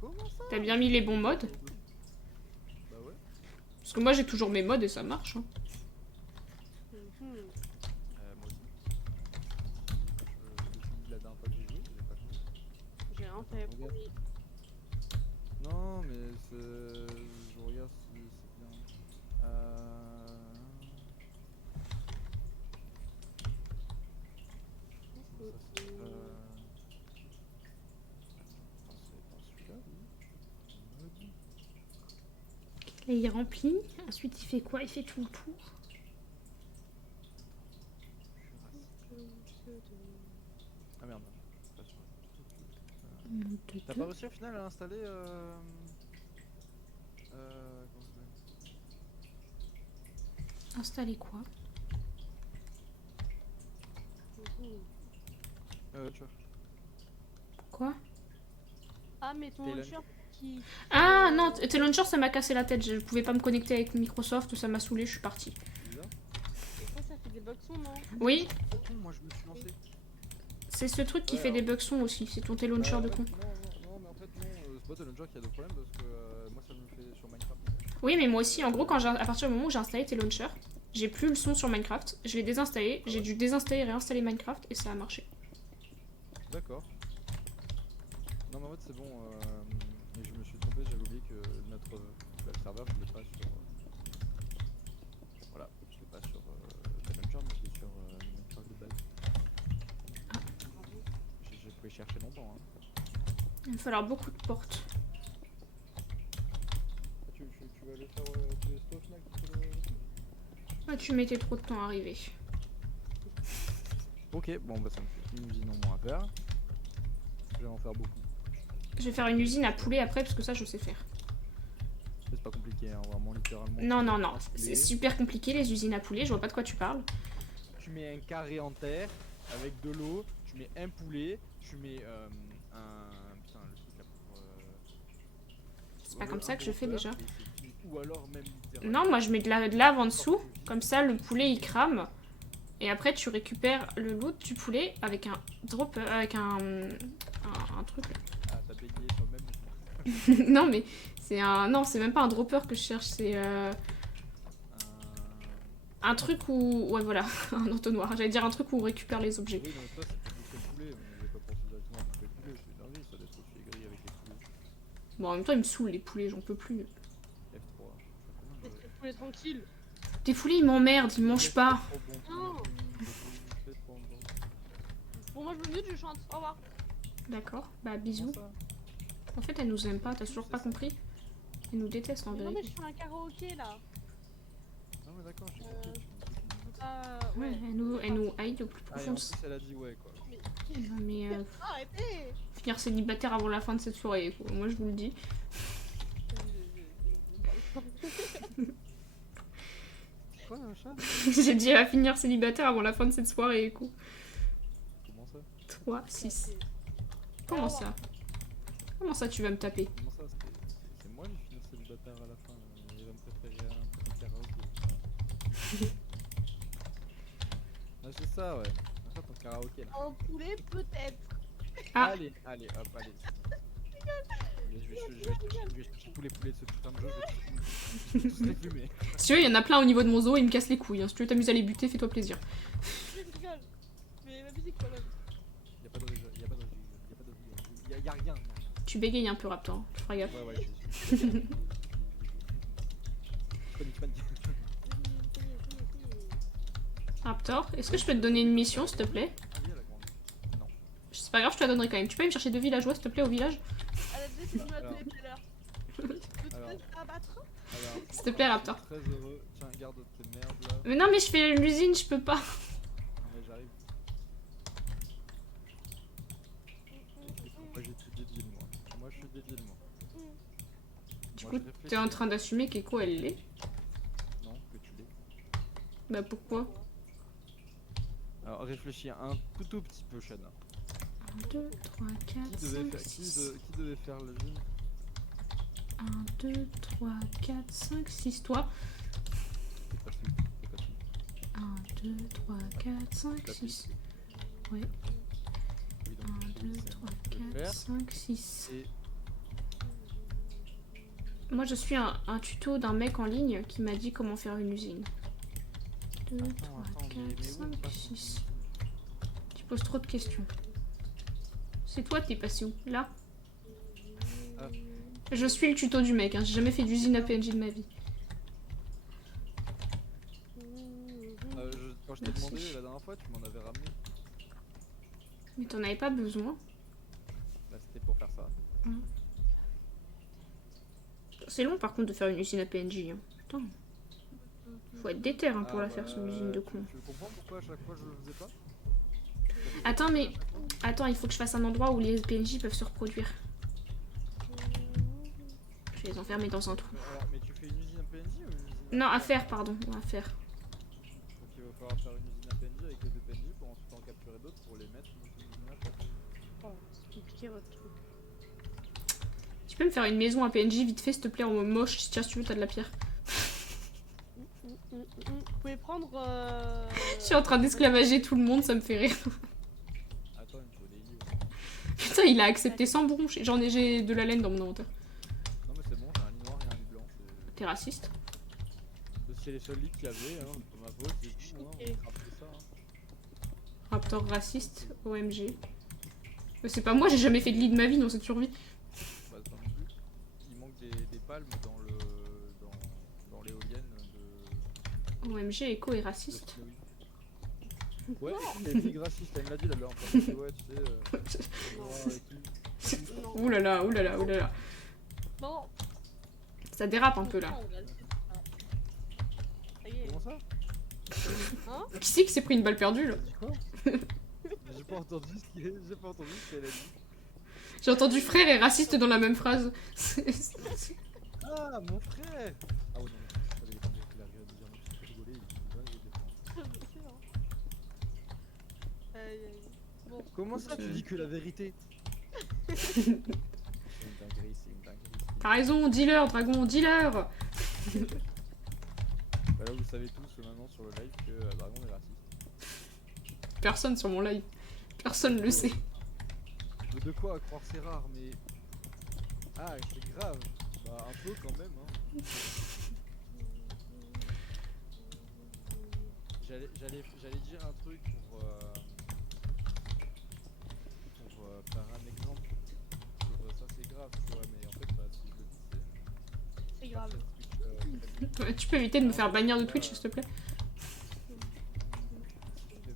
Comment ça? T'as bien mis les bons modes? Bah ouais. Parce que moi j'ai toujours mes modes et ça marche. Hein. Mhm. Moi aussi. La dernière fois que j'ai joué, j'ai pas joué. J'ai rien fait, Regarde. promis. Non, mais je regarde si c'est bien. Ça, c'est pas... Attends, c'est pas celui-là, oui. Mode. Là il remplit. Ensuite il fait quoi? Il fait tout le tour. Ah merde, pas sûr. Mode de T'as deux. pas réussi au final à installer comment ça s'appelle? Installer quoi? Tu vois. Quoi? Ah, mais ton T'es launcher qui... Ah non, tes launchers ça m'a cassé la tête. Je pouvais pas me connecter avec Microsoft, ça m'a saoulé, je suis partie. Celui-là. Et ça fait des boxons, non? Oui, Moi je me suis lancé. c'est ce truc qui Ouais, fait des alors. bugsons aussi. C'est ton launcher Bah, de en fait, con. non, mais en fait non, c'est pas tes launcher qui a de problème parce que moi ça me fait sur Minecraft. Oui, mais moi aussi, en gros, à partir du moment où j'ai installé tes launchers, j'ai plus le son sur Minecraft. Je l'ai désinstallé, j'ai dû désinstaller et réinstaller Minecraft et ça a marché. D'accord. Non mais en fait c'est bon, et je me suis trompé, j'avais oublié que notre serveur je l'ai pas sur... voilà, je l'ai pas sur tes launcher mais je l'ai sur Minecraft de base. J'ai pu y chercher longtemps. Hein. Il va falloir beaucoup de portes. Tu vas le faire, tu es au final qui fait le... Ah, tu mettais trop de temps à arriver. Ok, bon bah ça me fait une usine en moins à faire. Je vais en faire beaucoup. Je vais faire une usine à poulet après parce que ça je sais faire. C'est pas compliqué, hein, vraiment littéralement. Non, non, non, Un c'est poulet. super compliqué les usines à poulet, je vois pas de quoi tu parles. Tu mets un carré en terre avec de l'eau, tu mets un poulet, tu mets un... Putain, le truc là pour... C'est pas comme ça que je fais déjà. Ou alors même littéralement... Non, moi je mets de la lave en dessous, comme ça le poulet il crame. Et après tu récupères le loot du poulet avec un dropper, avec un truc là. Ah, t'as bégayé toi-même. Non mais c'est un... Non, c'est même pas un dropper que je cherche, c'est un truc où... Ouais voilà, un entonnoir. J'allais dire un truc où on récupère les objets. Oui, non, mais toi c'est pour bouffer le poulet, mais j'ai pas pensé directement à bouffer le poulet, c'est une dinguerie ça d'être aussi aigri avec les poulets. Bon, en même temps ils me saoulent les poulets, j'en peux plus. F3, je sais pas combien Laisse le poulet tranquille. Tes poulets ils m'emmerdent, ils mangent pas. Non. Bon, moi je me mute, je chante. Au revoir. D'accord, bah bisous. En fait elle nous aime pas, t'as toujours pas compris? Elle nous déteste en Mais non, mais je vérité. fais un karaoké là. Non mais d'accord, j'ai Euh, compris. Ouais, Ouais. elle nous haït au plus Ah, et profond. en plus elle a dit ouais quoi. Non, mais Arrêtez. finir célibataire avant la fin de cette soirée, quoi. Moi je vous le dis. Quoi un chat? J'ai dit elle va finir célibataire avant la fin de cette soirée, quoi. Comment ça? 3, 6. Comment ça? Comment ça tu vas me taper? Comment ça? C'est moi qui finis célibataire à la fin, il va me préférer un karaoké. Ah c'est ça ouais, on va faire ton karaoké là. Un poulet peut-être. Ah. Allez, hop, allez. Je vais chercher tous les poulets de ce putain de jeu, je vais tous les fumer. Si tu veux, il y en a plein au niveau de mon zoo, ils me cassent les couilles. Hein. Si tu veux t'amuser à les buter, fais-toi plaisir. Je rigole. Mais ma musique quand même. Y'a pas de rigueur, y'a pas de rigueur, y'a rien. Tu bégayes un peu, Raptor. Hein. Tu feras gaffe. Ouais, je panique. Raptor, est-ce que je peux te donner une mission, s'il te plaît? Oui, la grande. Non. C'est pas grave, je te la donnerai quand même. Tu peux aller me chercher 2 villageois, s'il te plaît, au village? Elle a dit que tu m'appelais tout à l'heure. Tu peux te Alors. faire abattre? Alors, S'il te plaît, Raptor. je suis très heureux. Tiens, garde tes merdes là. Mais non, mais je fais l'usine, je peux pas. Non, mais j'arrive. Moi j'ai tout dédié moi. Moi je suis dédié moi. Du Moi, coup, je réfléchis. t'es en train d'assumer qu'Echo, elle l'est. Non, que tu l'es. Bah pourquoi? Alors réfléchis un tout petit peu, Shana. 1, 2, 3, 4, 5, 6. Qui devait faire le jeu? 1, 2, 3, 4, 5, 6. Toi. C'est pas celui. 1, 2, 3, 4, 5, T'as 6. plus. Ouais. Oui, donc 2, 3, faire. 4, 5, 6. Et Moi, je suis un tuto d'un mec en ligne qui m'a dit comment faire une usine. 2, 3, attends, 4, mais où 5, passe 6. Tu poses trop de questions. C'est toi, t'es passé où? Là? Ah. Je suis le tuto du mec, hein. J'ai jamais fait d'usine à PNJ de ma vie. quand je t'ai Merci. demandé la dernière fois, tu m'en avais ramené. Mais t'en avais pas besoin. Bah, c'était pour faire ça. C'est long par contre de faire une usine à PNJ. Hein. Putain. Faut être déter hein, pour Ah, la faire son usine de con. Tu comprends pourquoi à chaque fois je le faisais pas? Attends, mais. Attends, il faut que je fasse un endroit où les PNJ peuvent se reproduire. Je vais les enfermer dans un trou. Alors, mais tu fais une usine à PNJ ou une usine Non, à faire, pardon. À faire. Donc il va falloir faire une usine à PNJ avec les deux PNJ pour ensuite en capturer d'autres pour les mettre dans une usine à PNJ. Oh, c'est compliqué votre truc. Tu peux me faire une maison à PNJ vite fait, s'il te plaît, en moche. Tiens, si tu veux, t'as de la pierre. Vous pouvez prendre. Je suis en train d'esclavager tout le monde, ça me fait rire. Attends, il me faut des livres. Putain, il a accepté sans bronche. J'ai de la laine dans mon inventaire. Non, mais c'est bon, j'ai un lit noir et un lit blanc. T'es raciste. C'est les seuls lits qu'il y avait, hein. C'est pas ma faute, c'est tout, hein. On a rappelé ça. Hein. Raptor raciste, OMG. Mais c'est pas moi, j'ai jamais fait de lit de ma vie dans cette survie. Bah, c'est pas non plus. Il manque des palmes dans l'éolienne de. OMG, Echo est raciste. Ouais, elle dit raciste, elle me l'a dit la dernière fois. Ouais, tu sais. Non. Oulala, oulala, oulala. Non. Ça dérape un peu là. Non, on va le faire. Ça y est. Comment ça? Hein? Qui c'est qui s'est pris une balle perdue là? Elle dit quoi? J'ai pas entendu j'ai pas entendu ce qu'elle a dit. J'ai entendu frère et raciste dans la même phrase. Ah, mon frère! Ah ouais, non, il a rien dit, hein, je suis rigolé, il C'est marrant. Aïe, aïe. Bon. Comment ça, tu dis que la vérité? C'est une dinguerie, c'est une dinguerie. T'as raison, dealer, dragon, dealer. Bah là, vous savez tous maintenant sur le live que Dragon est raciste. Personne sur mon live. Personne le sait. Mais de quoi à croire, c'est rare, mais. Ah, c'est grave. Bah, un peu quand même, hein. J'allais dire un truc pour faire un exemple. Ça c'est grave, tu vois, mais en fait, bah, si je le dis, C'est grave. c'est. Ouais, tu peux éviter de me faire bannir de Twitch, s'il te plaît?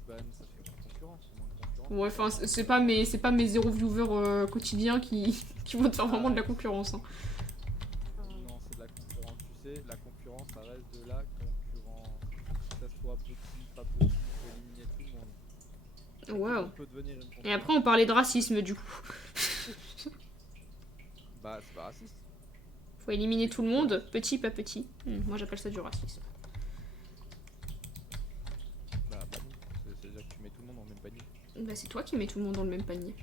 Ça fait concurrence, moins de concurrence. Ouais, enfin, c'est pas mes 0 viewers quotidiens qui vont te faire vraiment de la concurrence. Hein. Non, c'est de la concurrence, tu sais, la concurrence, ça reste de la concurrence. Que ça soit petit, pas petit, faut éliminer tout le monde. Wow. On peut devenir une concurrence. Et après, on parlait de racisme du coup. Bah, c'est pas raciste. Faut éliminer tout le monde, petit, pas petit. Moi, j'appelle ça du racisme. Bah non, c'est-à-dire que tu mets tout le monde dans le même panier. Bah, c'est toi qui mets tout le monde dans le même panier.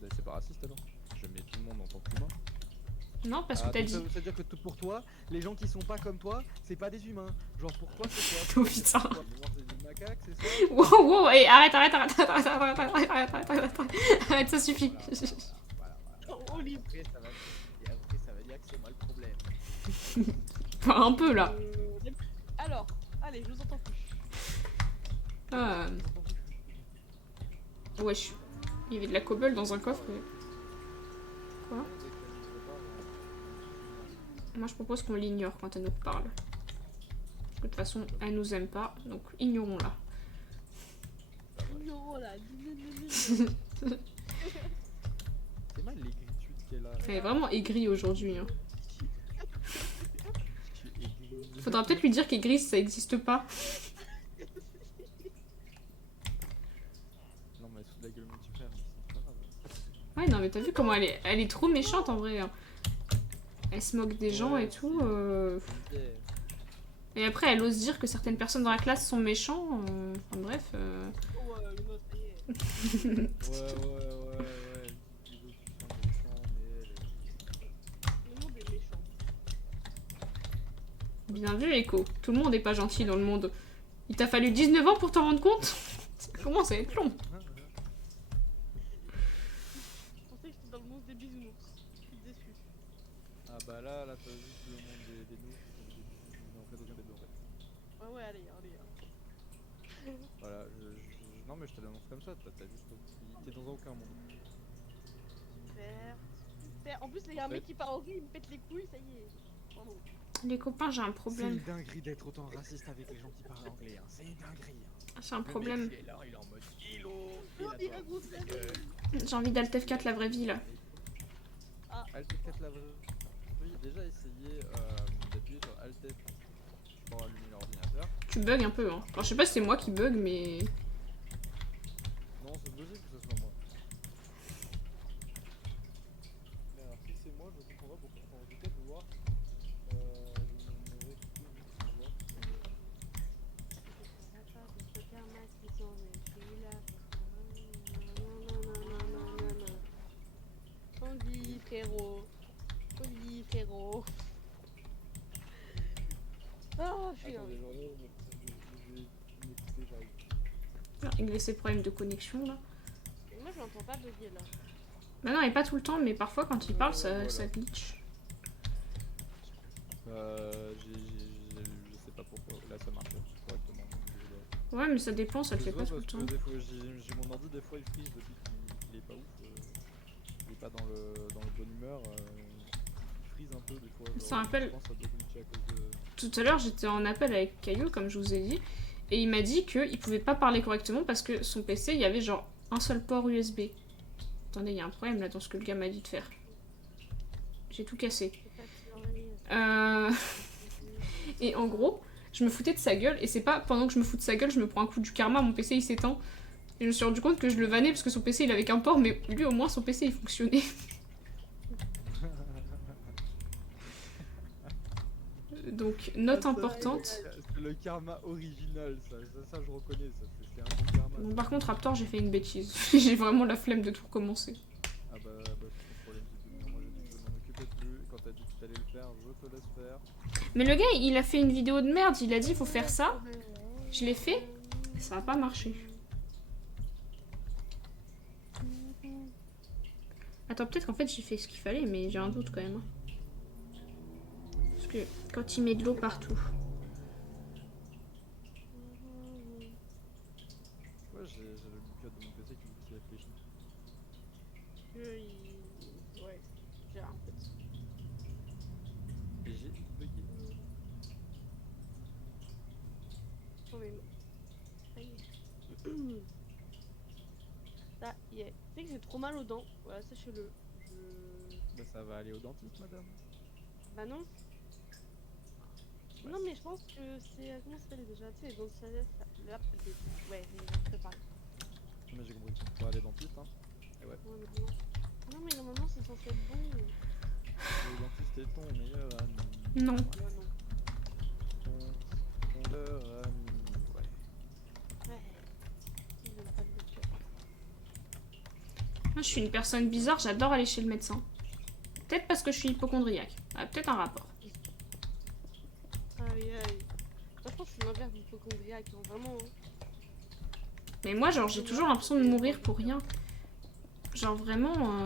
Bah, c'est pas raciste alors. Je mets tout le monde en tant qu'humain. Non, parce que t'as donc dit. ça veut dire que pour toi, les gens qui sont pas comme toi, c'est pas des humains. Genre pour toi, c'est quoi? Oh putain. C'est des macaques, c'est ça? Wow, wow, et arrête, ça suffit. Voilà. Oh, livre. Après, ça va dire que c'est moi le problème. Enfin, un peu là. Alors, allez, je vous entends plus. Ah, wesh. Il y avait de la cobble dans un coffre. Quoi? Moi, je propose qu'on l'ignore quand elle nous parle. Parce que de toute façon, elle nous aime pas, donc ignorons-la. Non, là. C'est mal l'aigritude qu'elle a. Elle est vraiment aigrie aujourd'hui. Hein. Tu es aigrie. Faudra peut-être lui dire qu'aigrie, ça existe pas. Non, mais sous la gueule de mon petit frère, c'est pas grave. Ouais, non, mais t'as vu comment elle est trop méchante en vrai. Hein. Elle se moque des gens et tout. Et après, elle ose dire que certaines personnes dans la classe sont méchants. Enfin bref. Oh, une autre, ça y est. Ouais. Les autres qui sont méchants, mais elle. Le monde est méchant. Bien vu, Echo. Tout le monde est pas gentil dans le monde. Il t'a fallu 19 ans pour t'en rendre compte? Ça commence à être long. bah là t'as juste le monde des noobs, mais en fait aucun des deux en fait. Ouais, allez. Voilà, non mais je te l'annonce comme ça, t'as juste t'es dans aucun monde. Super. En plus, il y a un mec qui part anglais, il me pète les couilles, ça y est. Pardon. Les copains, j'ai un C'est problème. une dinguerie d'être autant raciste avec les gens qui parlent anglais, hein. C'est une dinguerie. J'ai un problème. Il est là, il est en mode hello. Oh, il raconte sa vie. J'ai envie d'Alt F4 la vraie vie là. Alt F4 la vraie. Oui, déjà essayé d'appuyer sur Alt F pour allumer l'ordinateur. Tu bugs un peu, hein. Alors, je sais pas si c'est moi qui bug, mais. Non, c'est logique que ce soit moi. Mais alors, si c'est moi, je comprends pas pourquoi. Enfin, je vais peut-être voir. Je vais me réécouter juste pour voir. Tanguy, frérot. Ah, je suis Attendez, là. je vais m'écouter, j'arrive. Régler ces problèmes de connexion là. Moi, je l'entends pas bugger là. Bah non, et pas tout le temps, mais parfois quand il parle, Voilà. ça glitch. Je sais pas pourquoi. Là, ça marche correctement. Donc, Ouais, mais ça dépend, ça le je fait vois pas tout le parce temps. que des fois, j'ai mon ordi, des fois il freeze depuis qu'il est pas ouf. Il est pas dans le bonne humeur. Il freeze un peu des fois. Ça rappelle- Je pense que ça doit glitcher à cause de. Tout à l'heure, j'étais en appel avec Caillou, comme je vous ai dit, et il m'a dit qu'il pouvait pas parler correctement parce que son PC, il y avait genre un seul port USB. Attendez, il y a un problème là dans ce que le gars m'a dit de faire. J'ai tout cassé. Et en gros, je me foutais de sa gueule, et c'est pas pendant que je me fous de sa gueule, je me prends un coup du karma, mon PC il s'éteint. Et je me suis rendu compte que je le vannais parce que son PC il avait qu'un port, mais lui au moins son PC il fonctionnait. Donc, note importante. C'est le karma original, ça je reconnais, ça c'est un bon karma. Bon, par contre, Raptor, j'ai fait une bêtise. J'ai vraiment la flemme de tout recommencer. Ah bah c'est ton problème, c'est tout. Moi j'ai dit que je m'en occupais plus, quand t'as dit que t'allais le faire, je te laisse faire. Mais le gars, il a fait une vidéo de merde, il a dit faut faire ça. Je l'ai fait, ça a pas marché. Attends, peut-être qu'en fait j'ai fait ce qu'il fallait, mais j'ai un doute quand même. Parce que quand il met de l'eau partout. Ouais, j'ai le code de mon PC qui réfléchit. Ouais, j'ai un peu de... Et j'ai bugué. Oh, mais non. Ça y est. Ça y est. Tu sais que j'ai trop mal aux dents. Voilà, sachez-le. Bah ça va aller au dentiste, madame. Bah non. Non, mais je pense que c'est... Comment ça s'appelle déjà? Tu sais, les dents de sagesse, là, ouais, je peux parler. Mais j'ai compris que tu aller dentiste, hein. Et ouais. Ouais, mais non. Non, mais normalement, c'est censé être bon. Le dentiste est ton meilleur ami. Non. Ouais, non. Ton meilleur ami. Ouais. Ouais. Ils aiment pas le docteur. Moi, je suis une personne bizarre, j'adore aller chez le médecin. Peut-être parce que je suis hypochondriaque. Ah, peut-être un rapport. Aïe, aïe. Moi, je pense que je suis l'inverse d'hypochondriaque, hein, vraiment. Hein. Mais moi, genre, j'ai toujours l'impression de mourir pour rien. Genre, vraiment...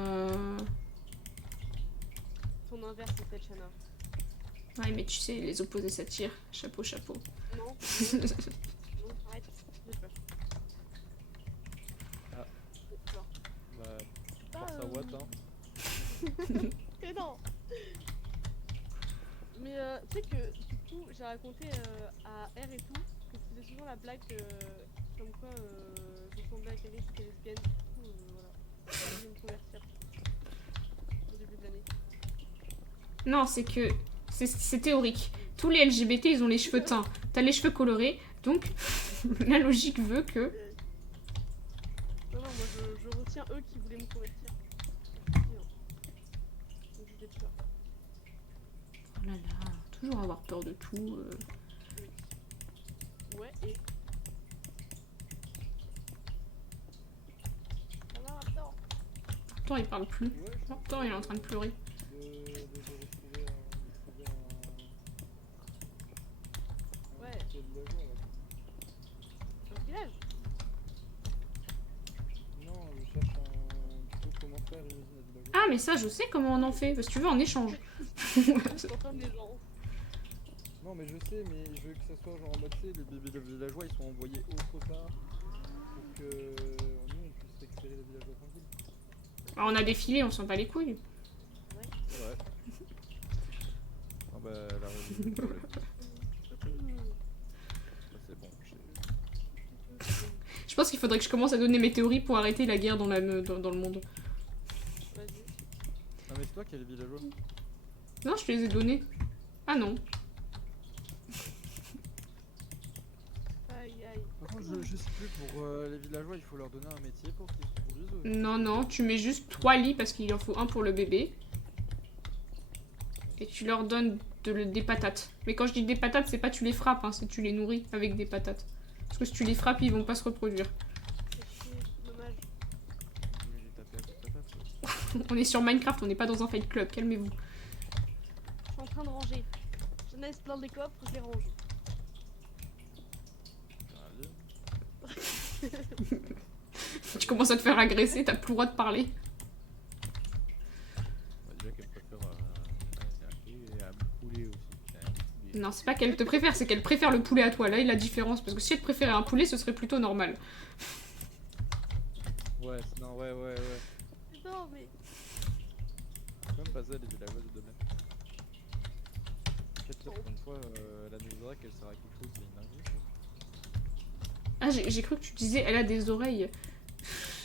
Ton inverse, c'est peut-être Shana. Ouais, mais tu sais, les opposés s'attirent. Chapeau, chapeau. Non. Non, arrête. J'ai peur. Ah. J'ai peur. Bah, Pas, force à Watt, hein. Mais non. Mais tu sais que du coup j'ai raconté à R et tout que je faisais souvent la blague comme quoi je ressemblais à quelqu'un qui était lesbienne. Du coup voilà, je vais me convertir au début de l'année. Non, c'est que... C'est théorique. Tous les LGBT, ils ont les cheveux teints. T'as les cheveux colorés, donc la logique veut que... Non, moi je retiens eux qui voulaient me convertir. Donc j'ai peur. Oh là là, toujours avoir peur de tout. Ouais et... Ça va Raptor? Attends, il parle plus. Ouais, Attends, il est en train de pleurer. de retrouver Ouais. petit villageois, là. Un village? Non, je cherche plutôt comment faire une usine à villageois. Ah, mais ça, je sais comment on en fait. Bah, si tu veux, en échange. T'enfermes les gens. Non mais je sais, mais je veux que ça soit genre en mode, tu sais, les bébés villageois ils sont envoyés autre part pour que nous on puisse récupérer les villageois tranquilles. Bah, on a défilé, on s'en bat les couilles. C'est vrai. Ah bah la résolu le problème. Bah, c'est bon, Je pense qu'il faudrait que je commence à donner mes théories pour arrêter la guerre dans le monde. Vas-y. Ah mais c'est toi qui as les villageois. Non, je te les ai donnés. Ah non. Aïe aïe. Par contre je sais plus, pour les villageois il faut leur donner un métier pour qu'ils se produisent. Non, non, tu mets juste 3 lits parce qu'il en faut un pour le bébé. Et tu leur donnes des patates. Mais quand je dis des patates, c'est pas tu les frappes, hein, c'est tu les nourris avec des patates. Parce que si tu les frappes, ils vont pas se reproduire. C'est chier, dommage. Je vais les taper à toute patate. On est sur Minecraft, on n'est pas dans un fight club, calmez-vous. Je suis en train de ranger. Je laisse plein des coffres, je les range. Tu commences à te faire agresser, t'as plus le droit de parler. Déjà qu'elle préfère un poulet aussi. Un poulet. Non, c'est pas qu'elle te préfère, c'est qu'elle préfère le poulet à toi. Là, il y a la différence. Parce que si elle préférait un poulet, ce serait plutôt normal. Ouais, non, ouais. Non mais. C'est même pas ça les villageois de domaine. Peut-être dire qu'une fois la Nézarek elle sert à quelque chose, c'est une dinguerie. Ah, j'ai cru que tu disais elle a des oreilles.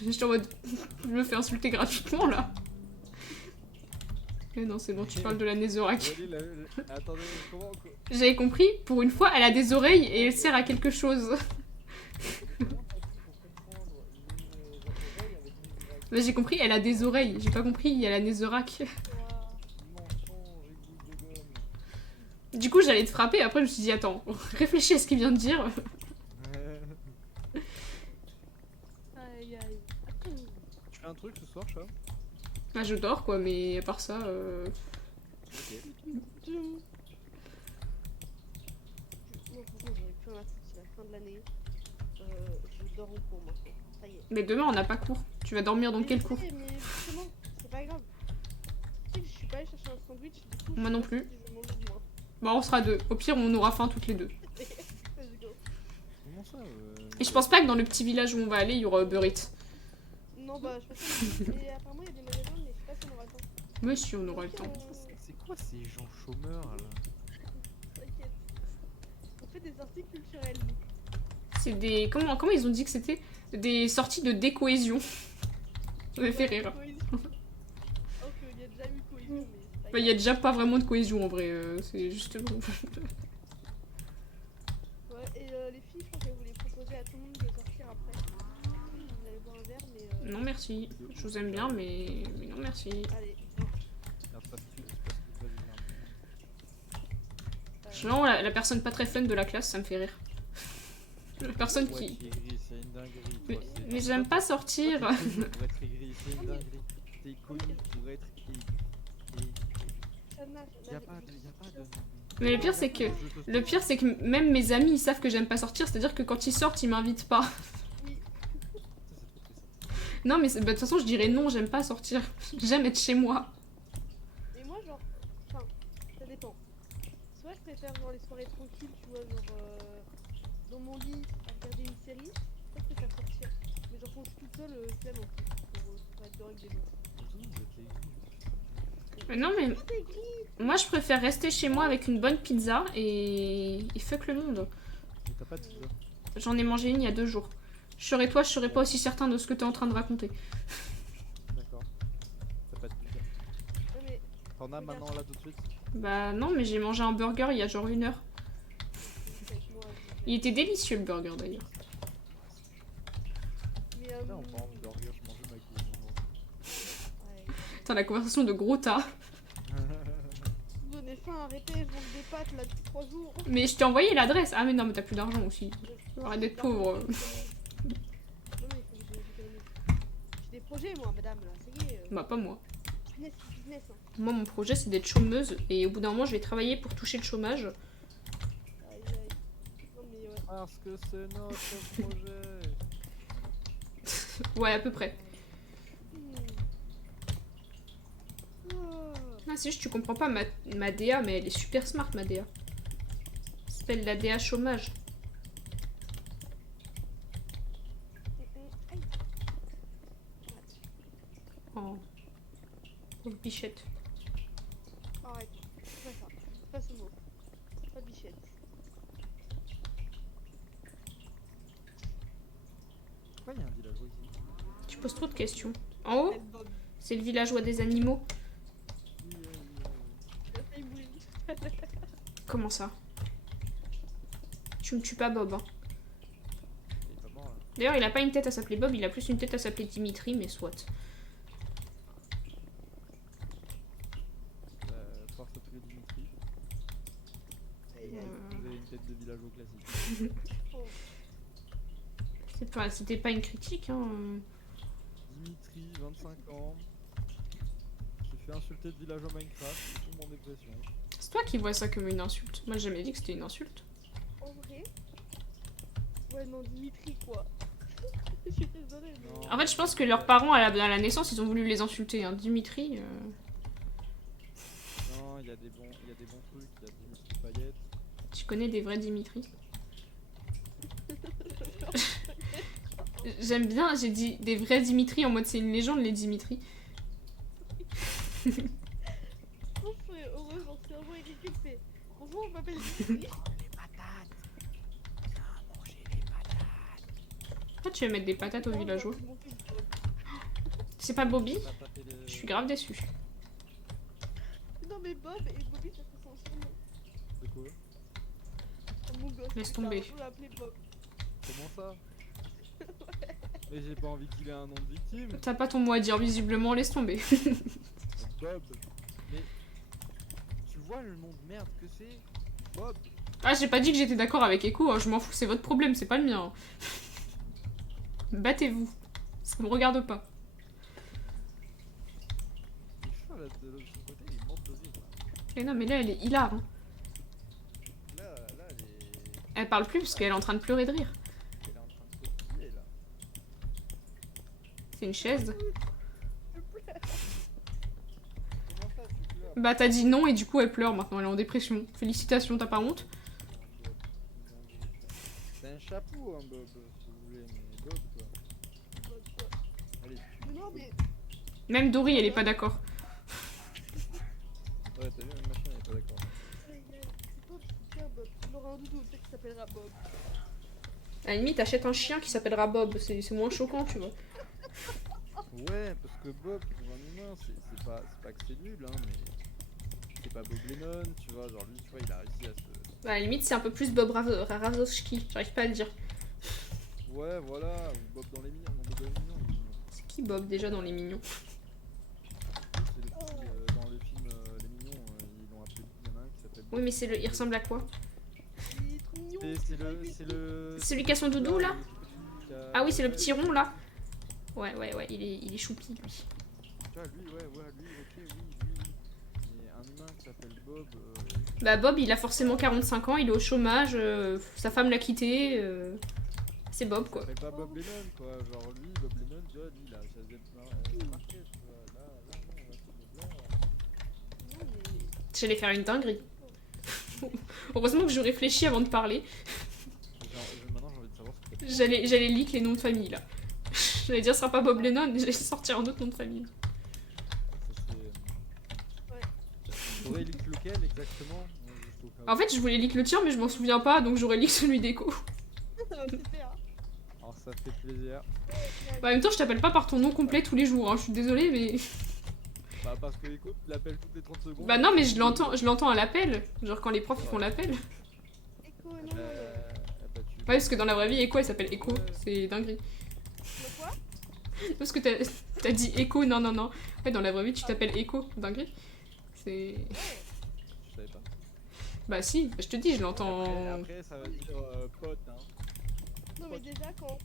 J'étais en mode. Je me fais insulter gratuitement là. Mais non, c'est bon, tu parles de la Netherrack. Attendez, comment J'avais compris, pour une fois, elle a des oreilles et elle sert à quelque chose. Mais j'ai compris, elle a des oreilles. J'ai pas compris, il y a la Netherrack. Du coup, j'allais te frapper, après je me suis dit, attends, réfléchis à ce qu'il vient de dire. Aïe aïe. Tu fais un truc ce soir, chat? Bah, je dors quoi, mais à part ça. Ok. Moi franchement j'aurais plus rien à foutre, c'est la fin de l'année. Je dors en cours maintenant. Ça y est. Mais demain, on n'a pas cours. Tu vas dormir dans Mais quel je cours? sais, mais justement, c'est pas grave. Tu sais que je suis pas allée chercher un sandwich, du coup. Moi je non sais pas plus. si je vais manger demain. Bah, on sera deux. Au pire, on aura faim toutes les deux. Let's go. Comment ça Et je pense pas que dans le petit village où on va aller, il y aura Uber Eats. Non, bah je pense pas. Mais apparemment, il y a des magasins, mais je sais pas si on aura le temps. Mais si, on aura le temps. C'est quoi ces gens chômeurs là? T'inquiète. On fait des sorties culturelles. C'est des. Comment ils ont dit que c'était? Des sorties de décohésion. Ça m'a fait rire. Oh, qu'il y a déjà eu cohésion, mais c'est pas Bah, il y a déjà pas vraiment de cohésion en vrai. C'est juste. Ouais, et les filles, je crois qu'elles voulaient proposer à tout le monde de sortir après. Vous allez boire un verre, mais. Non, merci. Je vous aime bien, mais non, merci. Allez, viens. Merde, pas ce que Non, la personne pas très fun de la classe, ça me fait rire. La personne ouais, qui. qui est gris, c'est une dinguerie. Mais, toi, c'est- mais j'aime pas sortir. Toi, t'es connu pour être aigri, c'est une dinguerie. T'es connu pour être aigri. Chana, Y'a pas de. Mais le pire, c'est que. Le pire, c'est que même mes amis, ils savent que j'aime pas sortir, c'est-à-dire que quand ils sortent, ils m'invitent pas. Oui. Non, mais bah, de toute façon, je dirais non, j'aime pas sortir. J'aime être chez moi. Et moi, genre. Enfin, ça dépend. Soit je préfère genre les soirées tranquilles, tu vois, genre. Dans mon lit, à regarder une série. Soit je préfère sortir. Mais genre quand je suis toute seule, flemme en plus. Pour être dehors avec des gens. Mais non, mais Ah, t'es gris. moi, je préfère rester chez moi avec une bonne pizza et fuck le monde. Mais t'as pas de pizza. J'en ai mangé une il y a 2 jours. Je serais toi, je serais pas aussi certain de ce que t'es en train de raconter. D'accord. T'as pas de pizza. Ouais, mais. T'en as maintenant là tout de suite? Bah non, mais j'ai mangé un burger il y a genre 1 heure. Avec moi, Il était délicieux le burger d'ailleurs. Mais Putain, en parlant de burger, je mangeais ma cuisine aujourd'hui. ouais. Putain, la conversation de gros tas. Vous donnez faim, arrêtez, je mange des pâtes là depuis 3 jours. Mais je t'ai envoyé l'adresse. Ah mais non, mais t'as plus d'argent aussi. Arrête d'être pauvre. Non, mais il faut que j'économise. J'ai des projets, moi, madame, là, ça y est. Bah pas moi. Business, business. Hein. Moi, mon projet, c'est d'être chômeuse. Et au bout d'un moment, je vais travailler pour toucher le chômage. Aïe, aïe. Non, mais ouais. Parce que c'est notre projet. Ouais, à peu près. Hmm. Oh. Ah, c'est juste tu comprends pas ma DA, mais elle est super smart, ma DA. Ça s'appelle la DA chômage. Aïe. Oh. Pauvre bichette. Arrête, c'est pas ça. C'est pas ce mot. Pas bichette. Pourquoi il y a un villageois ici? Tu poses trop de questions. En haut, Elle bob. c'est le villageois des animaux. Elle a failli mourir. Comment ça? Tu me tues pas, Bob. Hein. Il est pas mort là. D'ailleurs, il a pas une tête à s'appeler Bob, il a plus une tête à s'appeler Dimitri, mais soit. Force à tous les Dimitri. Aïe, aïe. Vous avez une tête de villageois classique. Oh. C'était pas une critique, hein. Dimitri, 25 ans. Qui fait insulter de villageois Minecraft, il tombe en dépression. C'est toi qui vois ça comme une insulte. Moi, j'ai jamais dit que c'était une insulte. En vrai. Ouais, non, Dimitri, quoi. Je suis désolée, mais. Non. En fait, je pense que leurs parents, à la naissance, ils ont voulu les insulter. Hein. Dimitri. Non, il y a des bons trucs, il y a Dimitri Payette. Tu connais des vrais Dimitri? J'aime bien, j'ai dit des vrais Dimitri en mode c'est une légende, les Dimitri. Je serais heureuse, mon cerveau est récupéré. Bonjour, je m'appelle Dimitri. Pourquoi tu veux mettre des patates aux villageois? Mon fils, C'est pas Bobby? On a tapé les- Je suis grave déçue. non, mais Bob et Bobby, ça fait son surnom. De quoi? Mon gosse. Laisse tomber. On l'a appelé Bob. Comment ça? Mais j'ai pas envie qu'il ait un nom de victime. T'as pas ton mot à dire, visiblement, laisse tomber. Bob. Mais tu vois le nom de merde que c'est? Bob. Ah, j'ai pas dit que j'étais d'accord avec Echo, hein, je m'en fous, c'est votre problème, c'est pas le mien. Battez-vous. Ça me regarde pas. Il est chaud là de l'autre côté, il est mort de rire là. Et non, mais là, elle est hilar. Hein. Là, elle est. Elle parle plus parce qu'elle est en train de pleurer de rire. Elle est en train de se plier là. C'est une chaise. Comment ça, tu pleures? Bah, t'as dit non et du coup, elle pleure maintenant, elle est en dépression. Félicitations, t'as pas honte? C'est un chapeau, hein, Bob, si vous voulez, mais Bob quoi. Bob, quoi. Allez, Mais non, mais. Même Dory, elle est pas d'accord. ouais, t'as vu, même machin, elle est pas d'accord. Aïe, aïe. C'est Bob, c'est bien Bob. Il aura un doudou, peut-être qu'il s'appellera Bob. À la limite, achète un chien qui s'appellera Bob, c'est moins choquant, tu vois. Ouais, parce que Bob, pour un humain, c'est pas que c'est nul, hein, mais c'est pas Bob Lennon, tu vois, genre lui, tu vois, il a réussi à se... Bah, à la limite, c'est un peu plus Bob Razowski, j'arrive pas à le dire. Ouais, voilà, ou Bob dans les mignons, non, Bob dans les mignons, il est mignon. C'est qui Bob déjà dans Les Mignons? Oui, c'est le petit, dans le film Les Mignons, ils l'ont appelé, il y en a un qui s'appelle... Oui, mais il ressemble à quoi? Il est trop mignon. Et c'est le... Celui qui a son doudou là? qui a- Ah oui, c'est le ouais, petit rond là. Ouais, il est choupi lui. Tu vois, lui, ouais, lui, ok, oui, lui. Mais un humain qui s'appelle Bob... Bah Bob, il a forcément 45 ans, il est au chômage, sa femme l'a quitté. C'est Bob quoi. Mais pas Bob Lennon, quoi. Genre lui, Bob Lennon, tu vois, lui, il a sa Z marquée, tu vois. Là, non, là, c'est Bob là. Non, mais. J'allais faire une dinguerie. Heureusement que je réfléchis avant de parler. Maintenant, j'ai envie de savoir ce que t'as J'allais leak les noms de famille là. J'allais dire ce sera pas Bob Lennon, mais j'allais sortir un autre nom de famille. Ça serait... Ouais. T'aurais leak lequel exactement? Juste au cas où. En fait, je voulais leak le tien, mais je m'en souviens pas, donc j'aurais leak celui d'Echo. Super. Alors ça fait plaisir. Bah, en même temps, je t'appelle pas par ton nom complet tous les jours, hein. Je suis désolée, mais. Bah parce que écoute, tu l'appelles toutes les 30 secondes. Bah, non, mais je l'entends à l'appel. Genre quand les profs ils font l'appel. Echo, non, non. Bah, tu... Ouais, parce que dans la vraie vie, Echo elle s'appelle Echo, c'est dinguerie. Le quoi? Parce que t'as dit Echo, non, non, non. Ouais, dans la vraie vie, tu t'appelles Echo, dinguerie. C'est. Je savais pas. Bah, si, je te dis, je l'entends. Après, ça va dire pote, hein. Non, mais déjà, quand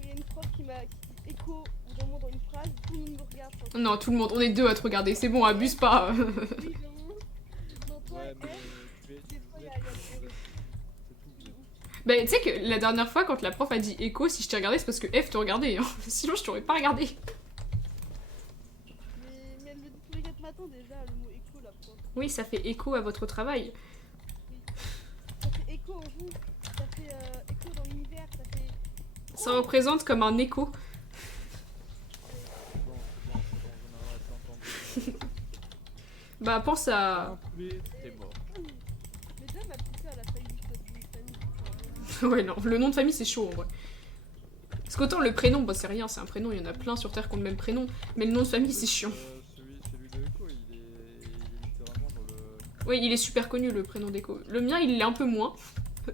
il y a une prof qui m'a dit Echo ou dans une phrase, tout le monde me regarde. Enfin, Non, tout le monde, on est deux à te regarder, c'est bon, abuse pas. oui, j'avoue. Non, toi, Ouais, mais elle, tu es... des fois, il y a des C'est tout. Bah, tu sais que la dernière fois, quand la prof a dit Echo, si je t'ai regardé, c'est parce que F te regardait, hein. Sinon, je t'aurais pas regardé. mais elle le dit tous les 4 matins déjà, le mot Echo là. Oui, ça fait écho à votre travail. Ça fait écho en vous, ça fait écho dans l'univers, ça fait. Ça représente comme un écho. C'est bon, j'en ai assez entendu. Bah, pense à... Un poulet, t'es mort. Mais déjà, m'a poussé à la faillite de famille. Ouais, non, le nom de famille, c'est chaud, en vrai. Parce qu'autant le prénom, bah, c'est rien, c'est un prénom, il y en a plein sur Terre qui ont le même prénom. Mais le nom de famille, c'est chiant. Celui de Echo, il est littéralement dans le... Oui, il est super connu, le prénom d'Echo. Le mien, il l'est un peu moins.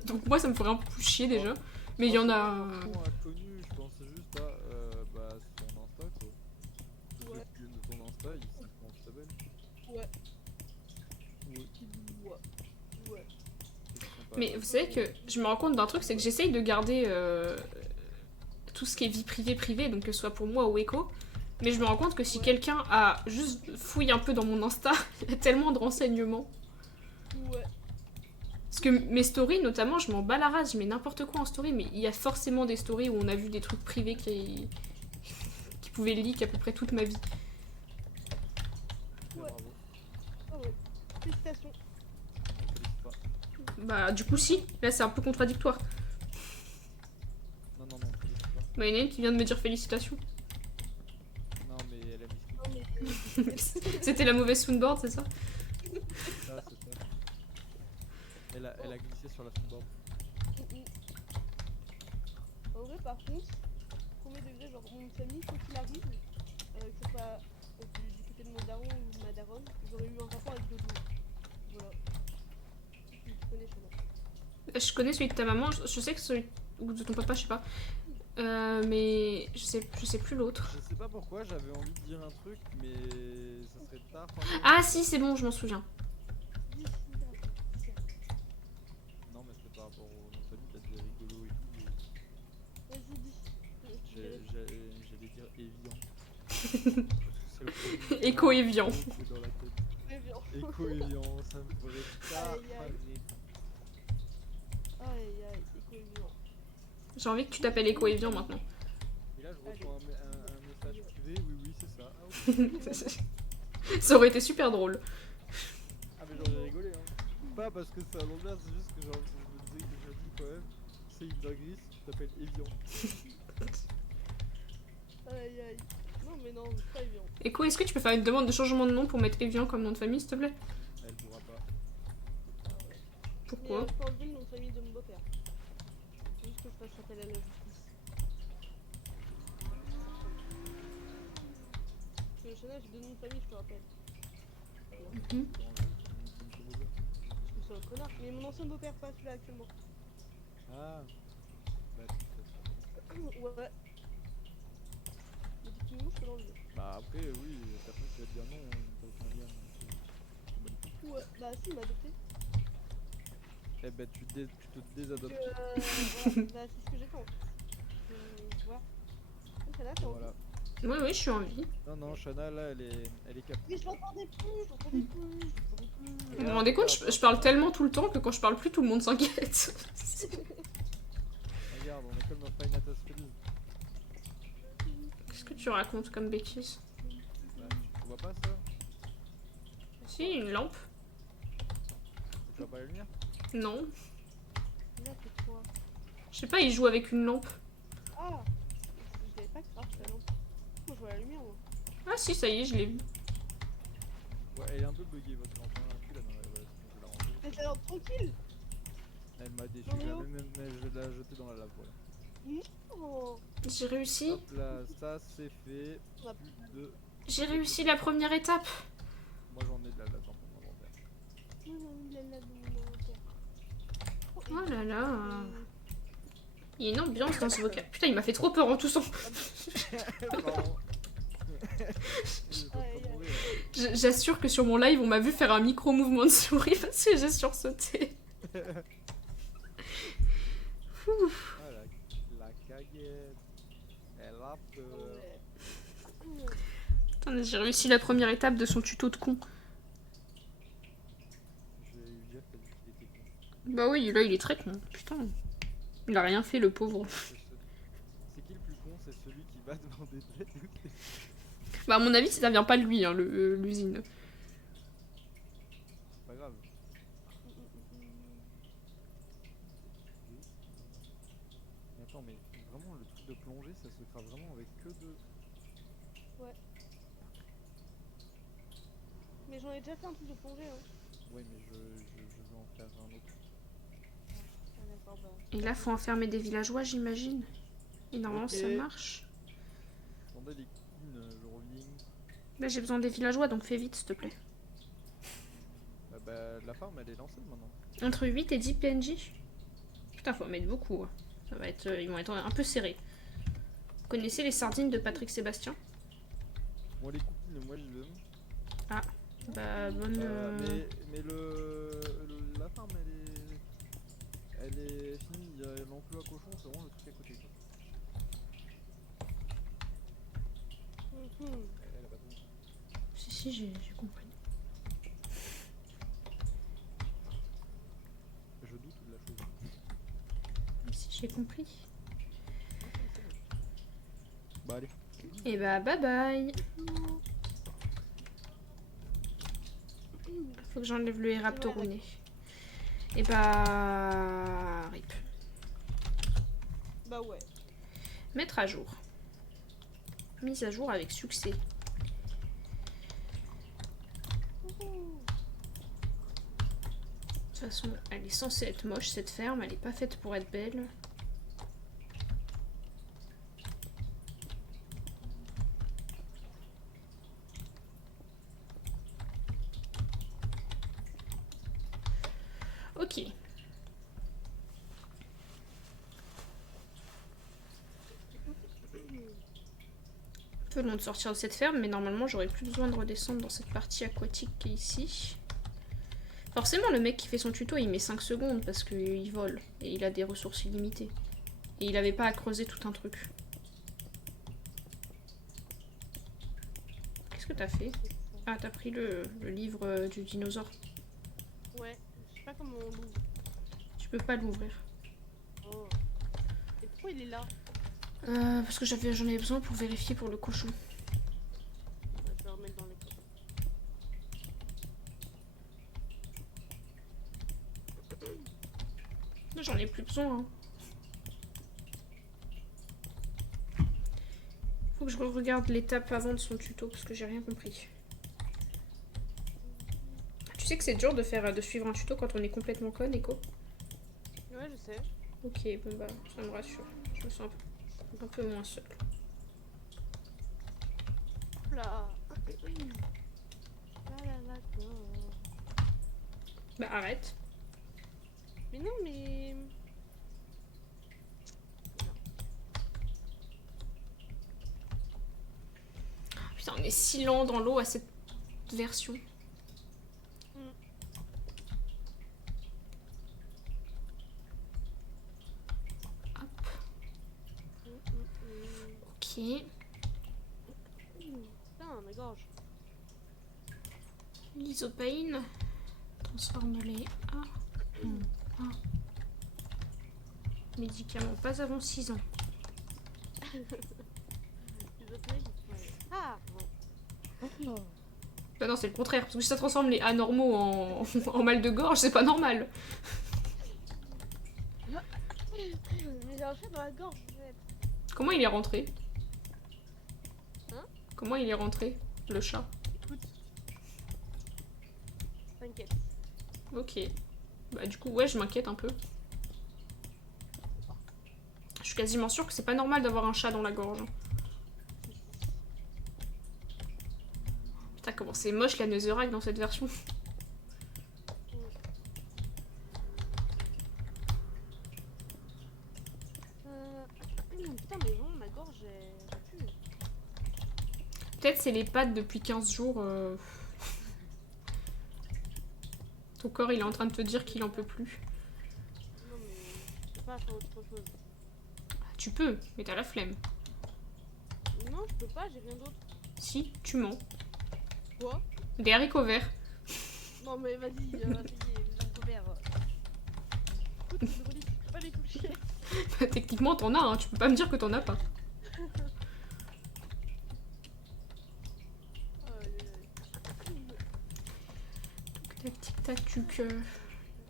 Donc moi, ça me ferait un peu plus chier, déjà. Mais il y en a... C'est pas inconnu, je pensais juste à bah, son Insta, quoi. Ouais. Le de ton Insta, il sait comment tu t'appelles. Ouais. Oui. Ouais. Mais vous savez que je me rends compte d'un truc, c'est que j'essaye de garder tout ce qui est vie privée, donc que ce soit pour moi ou Echo. Mais je me rends compte que si quelqu'un a juste fouillé un peu dans mon Insta, il y a tellement de renseignements. Ouais. Parce que mes stories, notamment, je m'en bats la race, je mets n'importe quoi en story, mais il y a forcément des stories où on a vu des trucs privés qui pouvaient leak à peu près toute ma vie. Ouais. Bravo. Ah ouais. Félicitations. On félicite pas. Bah du coup si, là c'est un peu contradictoire. Non, on félicite pas. Bah il y en a une qui vient de me dire félicitations. Non, mais elle a mis Non mais. C'était la mauvaise soundboard, c'est ça? ça, c'est ça. Elle a glissé sur la soundboard. En vrai, par contre, premier degré, genre mon famille, quoi qu'il arrive, que ce soit du côté de mon daron ou de ma daronne, j'aurais eu un rapport avec Dodo. Voilà. Tu connais Shana. Je connais celui de ta maman, je sais que celui ou de ton papa, je sais pas. Mais je sais plus l'autre. Je sais pas pourquoi, j'avais envie de dire un truc, mais ça serait tard. Ah si, c'est bon, je m'en souviens. Non, mais c'était par rapport au nom de famille, t'as dit rigolo et tout. Vas-y, dis. J'allais dire Evian. C'est le premier Écho mot Evian. qui est dans la tête. Très bien. Écho Evian, ça me ferait tard. Aïe aïe, écho évident. J'ai envie que tu t'appelles Écho Evian maintenant. Et là, je reçois un message privé, oui, c'est ça. Ah, ok. Ça aurait été super drôle. Ah, mais j'aurais rigolé, hein. Pas parce que c'est un nom bien, c'est juste que genre, je me disais, je dis quand même, c'est une dinguerie si tu t'appelles Evian. Aïe aïe. Non mais non, c'est pas évident. Écho, est-ce que tu peux faire une demande de changement de nom pour mettre Evian comme nom de famille, s'il te plaît? Elle pourra pas. Pourquoi? Mais je peux enlever le nom de famille de mon beau-père. Faut juste que je fasse appel à la justice. Parce que Shana, j'ai deux noms de famille, je te rappelle. Mhm. Parce que c'est un connard. Mais mon ancien beau-père, pas celui-là actuellement. Ah, bah, c'est ça. Ouais. Mais techniquement, je peux l'enlever. Bah, après, oui, personne qui va te dire non, t'as aucun lien. C'est pas du tout. Ouais, bah si, il m'a adopté. Eh ben, tu te désadoptes. Voilà, bah c'est ce que j'ai fait en fait. Tu vois. Donc Shana, t'es en Voilà. Oui, oui, je suis en vie. Non, Shana, là, elle est captive. Mais je l'entendais plus, je l'entendais plus, je l'entendais plus. Vous vous rendez compte, je parle tellement tout le temps que quand je parle plus, tout le monde s'inquiète. Regarde, on est comme dans Final Fantasy Freddy. Qu'est-ce que tu racontes comme bêtise? Bah, tu vois pas ça? Si, une lampe? Tu vois pas la lumière? Non. Là, c'est quoi? Je sais pas, il joue avec une lampe. Ah, je l'avais pas craft la lampe. Moi, je vois la lumière, moi. Ah si, ça y est, je l'ai vu. Ouais, elle est un peu buggée votre lampe, hein. Puis là, non, elle va se la ranger. Mais ça a l'air tranquille. Elle m'a déçu, Non, mais je oh. vais la jeter dans la lave, voilà. Oh. J'ai réussi. Hop là, ça c'est fait. Ah. Plus de... J'ai réussi la première étape. Moi j'en ai de la lave dans mon inventaire. Oh là là. Il y a une ambiance dans ce vocal. Putain, il m'a fait trop peur en toussant. Pardon. Je vais pas Aïe, aïe. mourir. J'assure que sur mon live, on m'a vu faire un micro-mouvement de souris parce que j'ai sursauté. Ah, la caguette. Elle a peur. Putain, j'ai réussi la première étape de son tuto de con. Je vais lui dire que t'as dit qu'il était con. Bah oui, là, il est très con. Putain. Il a rien fait, le pauvre. C'est qui le plus con? C'est celui qui va devant des têtes. Bah à mon avis, ça vient pas de lui, hein, l'usine. Mais attends, mais vraiment le truc de plongée, ça se fera vraiment avec que de. Ouais. Mais j'en ai déjà fait un truc de plongée, hein. Ouais, mais je veux en faire un autre. Ah, d'accord, bah. Et là, faut enfermer des villageois, j'imagine. Et normalement, Ok. ça marche. Attendez les cookies, je reviens. Là, j'ai besoin des villageois, donc fais vite, s'il te plaît. Bah, la farm elle est lancée maintenant. Entre 8 et 10 PNJ. Putain, faut en mettre beaucoup. Hein. Ça va être, ils vont être un peu serrés. Vous connaissez les sardines de Patrick Sébastien? Moi, les cookies, moi je veux. Bah, bonne. Mais la farm elle est finie. Il y a l'enclos à cochon, c'est vraiment le truc à côté. Quoi. Elle a pas tout. Si, j'ai compris. Je doute de la chose. Si, j'ai compris. Bah, allez. Et bah, bye bye. Faut que j'enlève le Raptorouné. Et bah. Rip. Bah ouais. Mettre à jour. Mise à jour avec succès. De toute façon, elle est censée être moche cette ferme, elle est pas faite pour être belle. Ok. Peu long de sortir de cette ferme, mais normalement j'aurais plus besoin de redescendre dans cette partie aquatique qui est ici. Forcément, le mec qui fait son tuto, il met 5 secondes parce qu'il vole et il a des ressources illimitées. Et il avait pas à creuser tout un truc. Qu'est-ce que t'as fait? Ah, t'as pris le livre du dinosaure. Ouais, je sais pas comment on l'ouvre. Tu peux pas l'ouvrir. Oh. Et pourquoi il est là? Parce que j'en avais besoin pour vérifier pour le cochon. Bah, je vais le remettre dans les poches. J'en ai plus besoin. Hein. Faut que je regarde l'étape avant de son tuto parce que j'ai rien compris. Tu sais que c'est dur de suivre un tuto quand on est complètement con, Echo? Ouais, je sais. Ok, bon bah, ça me rassure. Je me sens un peu moins seule. Là. D'accord. Bah arrête. Mais non, mais. Putain, on est si lent dans l'eau à cette version. Hop. Ok. Putain, ma gorge. L'isopaïne. Transforme-les en médicament pas avant 6 ans. Ah bon. Bah non, c'est le contraire. Parce que si ça transforme les anormaux en mal de gorge, c'est pas normal. Mais j'ai un chat dans la gorge, en fait. Comment il est rentré? Hein? Comment il est rentré, le chat? Écoute. T'inquiète. Ok. Bah du coup, ouais, je m'inquiète un peu. Je suis quasiment sûre que c'est pas normal d'avoir un chat dans la gorge. Putain, comment c'est moche la Netherrack dans cette version. Putain, mais vraiment, ma gorge, j'ai pu. Peut-être c'est les pattes depuis 15 jours. Ton corps, il est en train de te dire qu'il en peut plus. Non, mais je peux pas faire autre chose. Tu peux, mais t'as la flemme. Non, je peux pas, j'ai rien d'autre. Si, tu mens. Quoi? Des haricots verts. Non, mais vas-y, ça y est, les haricots verts. Écoute, Drôlis, tu peux pas les toucher. Techniquement, t'en as, hein. Tu peux pas me dire que t'en as pas. Oh, Tac, tic, tac, tuc.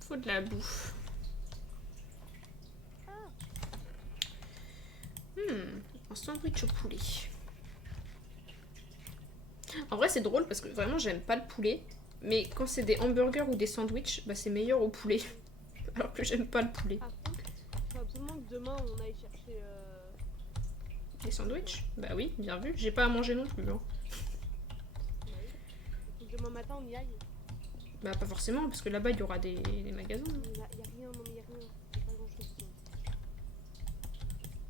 Faut de la bouffe. Un sandwich au poulet. En vrai, c'est drôle parce que vraiment, j'aime pas le poulet. Mais quand c'est des hamburgers ou des sandwichs, bah c'est meilleur au poulet. Alors que j'aime pas le poulet. Par contre, faut absolument que demain on aille chercher. Les sandwichs? Bah oui, bien vu. J'ai pas à manger non plus. Hein. Bah oui. Faut que demain matin on y aille. Bah pas forcément, parce que là-bas, il y aura des magasins. Hein. Il y a rien, non mais y a rien. Y a pas grand chose.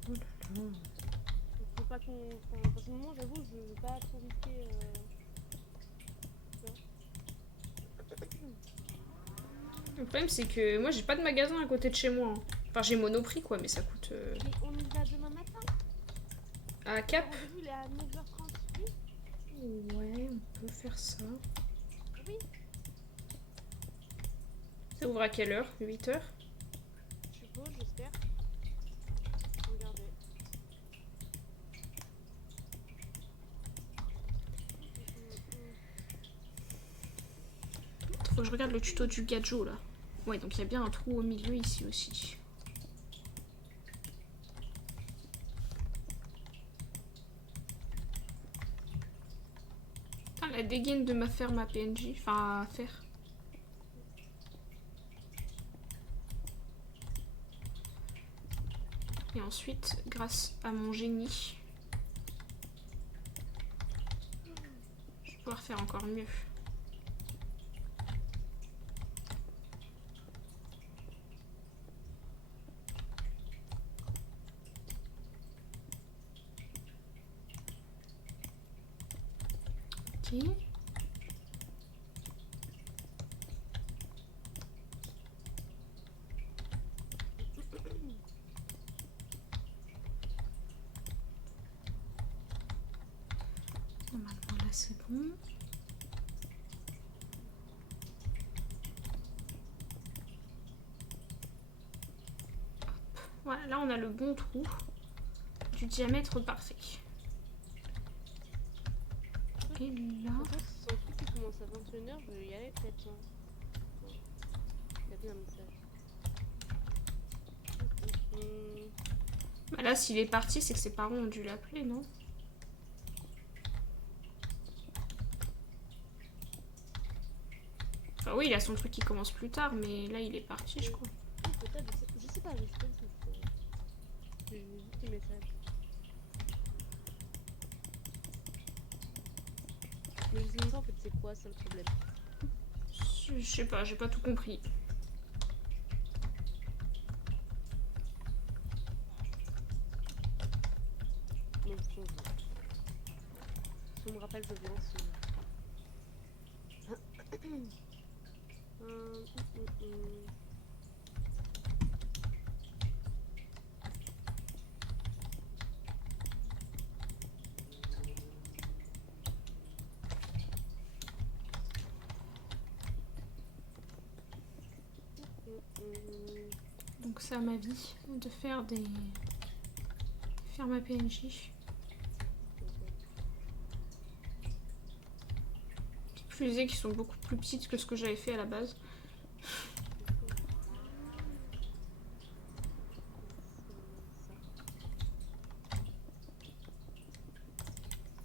Oh là là. Faut pas qu'on. Enfin, parce que moi, j'avoue, je veux pas trop risquer. Le problème, c'est que moi, j'ai pas de magasin à côté de chez moi. Hein. Enfin, j'ai Monoprix, quoi, mais ça coûte... Mais on y va demain matin. À Cap? Le rendez-vous il est à 9h30. Oui. Ouais, on peut faire ça. Oui. Ça ouvre à quelle heure? 8h? Je suppose, j'espère. Regardez. Faut que je regarde le tuto du gadjo, là. Ouais, donc il y a bien un trou au milieu ici aussi. Ah, la dégaine de ma ferme à PNJ. Enfin, à faire. Et ensuite, grâce à mon génie, je vais pouvoir faire encore mieux. Ok. Normalement là c'est bon. Hop. Voilà, là on a le bon trou du diamètre parfait. Et là... En fait, si son truc qui commence à 21h, je vais y aller peut-être. Hein. Il y a bien un message. Bah là s'il est parti c'est que ses parents ont dû l'appeler, non? Enfin oui il a son truc qui commence plus tard mais là il est parti je crois. Peut-être, je sais pas si j'ai vu tes messages. Mais je sais même pas en fait c'est quoi ça le problème. Je sais pas, j'ai pas tout compris. Non, je change. Si on me rappelle, je viens. Donc c'est à ma vie de faire des... faire ma PNJ. Plus qui sont beaucoup plus petites que ce que j'avais fait à la base.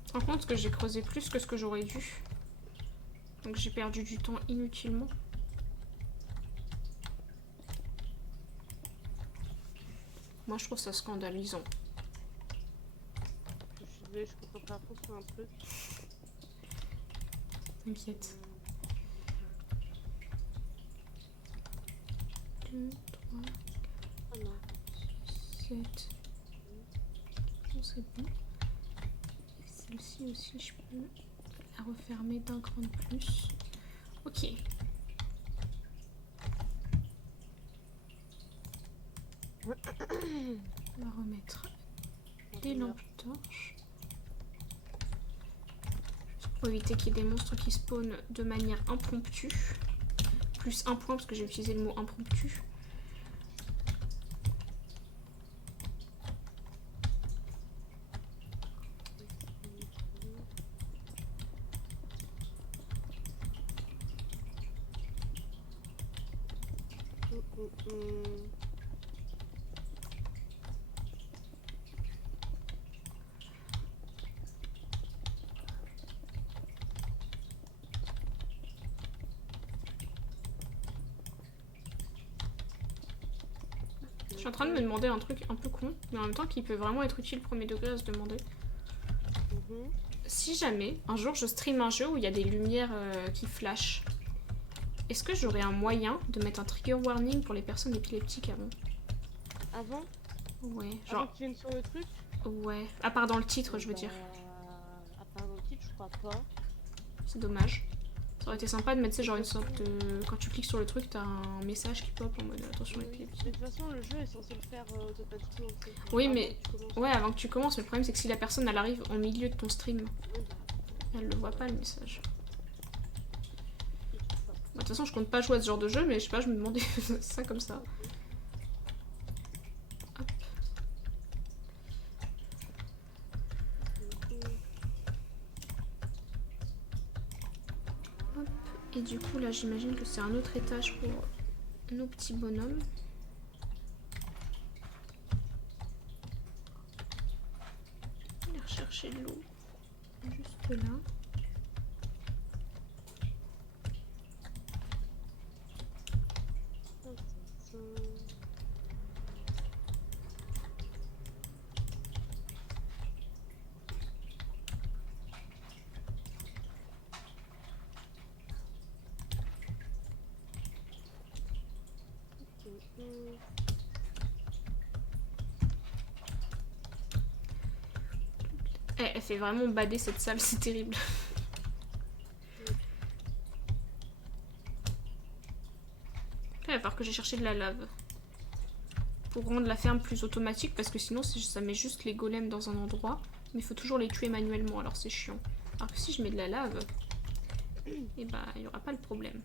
Je me rends compte que j'ai creusé plus que ce que j'aurais dû. Donc j'ai perdu du temps inutilement. Moi je trouve ça scandalisant. Je comprends pas trop sur un truc. T'inquiète. 2, 3, Ah non. 7. Bon, c'est bon. Celle-ci aussi, je peux la refermer d'un cran de plus. Ok. On va remettre des lampes torches. Pour éviter qu'il y ait des monstres qui spawnent de manière impromptue. Plus un point parce que j'ai utilisé le mot impromptu. Je suis en train de me demander un truc un peu con, mais en même temps qui peut vraiment être utile premier degré à se demander. Si jamais, un jour je stream un jeu où il y a des lumières qui flashent, est-ce que j'aurais un moyen de mettre un trigger warning pour les personnes épileptiques avant? Avant? Ouais, Avant genre... que tu viennes sur le truc? Ouais, à part dans le titre je veux dire. À part dans le titre, je crois pas. C'est dommage. Ça aurait été sympa de mettre, genre une sorte de... Quand tu cliques sur le truc, t'as un message qui pop en mode attention épileptique. Mais de toute façon, le jeu est censé le faire automatiquement. Oui, mais... Ouais, avant que tu commences, mais le problème c'est que si la personne elle arrive au milieu de ton stream, elle le voit pas le message. De toute façon, je compte pas jouer à ce genre de jeu, mais je sais pas, je me demandais ça comme ça. Hop. Hop. Et du coup, là, j'imagine que c'est un autre étage pour nos petits bonhommes. On va aller rechercher de l'eau. Juste là. Elle fait vraiment bader cette salle, c'est terrible. Il va falloir que j'ai cherché de la lave. Pour rendre la ferme plus automatique, parce que sinon ça met juste les golems dans un endroit. Mais il faut toujours les tuer manuellement, alors c'est chiant. Alors que si je mets de la lave, et bah il n'y aura pas le problème.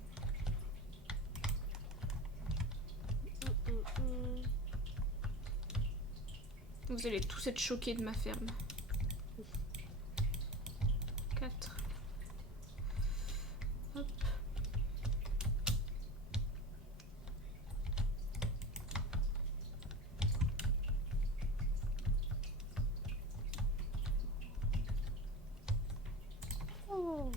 Vous allez tous être choqués de ma ferme. 4. Hop. Oh.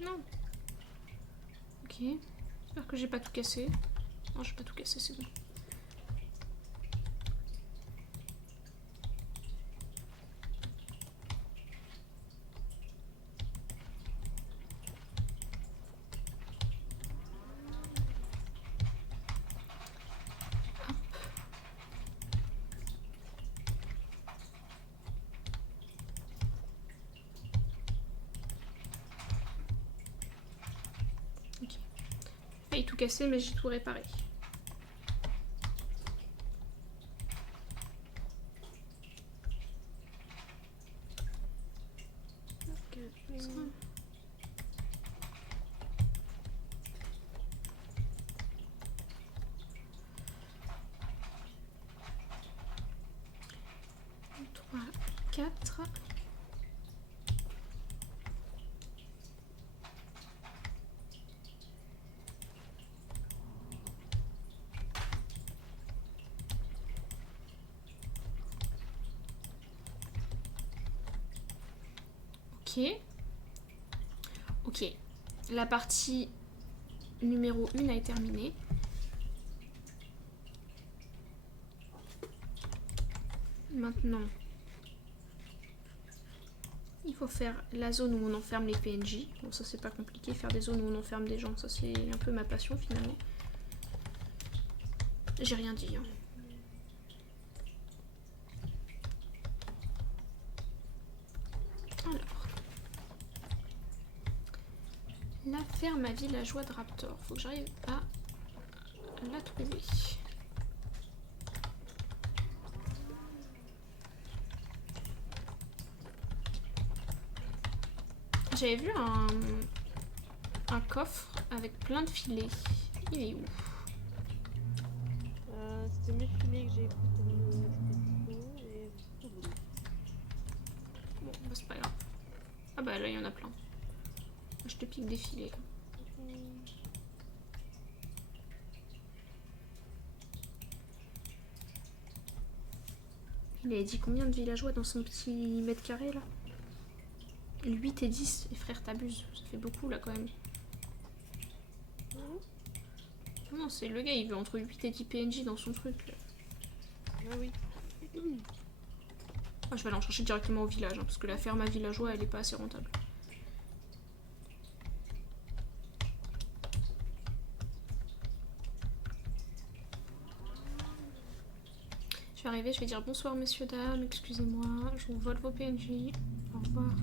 Non. Ok. J'espère que j'ai pas tout cassé. Non, j'ai pas tout cassé, c'est bon. J'ai tout cassé, mais j'ai tout réparé. Ça. 3, 4. Ok. Ok. La partie numéro 1 est terminée. Maintenant, il faut faire la zone où on enferme les PNJ. Bon, ça c'est pas compliqué. Faire des zones où on enferme des gens, ça c'est un peu ma passion finalement. J'ai rien dit. Hein. Alors. La ferme à villageois de Raptor. Faut que j'arrive à la trouver. J'avais vu un coffre avec plein de filets. Il est où? C'était mes filets que j'ai pris pour bah là il y en a plein. Je te pique des filets. Il avait dit combien de villageois dans son petit mètre carré là? 8 et 10. Et frère, t'abuses. Ça fait beaucoup là quand même. Non, c'est le gars, il veut entre 8 et 10 PNJ dans son truc. Là. Ah oui. Moi, je vais aller en chercher directement au village, hein, parce que la ferme à villageois, elle est pas assez rentable. Je vais arriver, je vais dire bonsoir messieurs, dames, excusez-moi, je vous vole vos PNJ. Au revoir.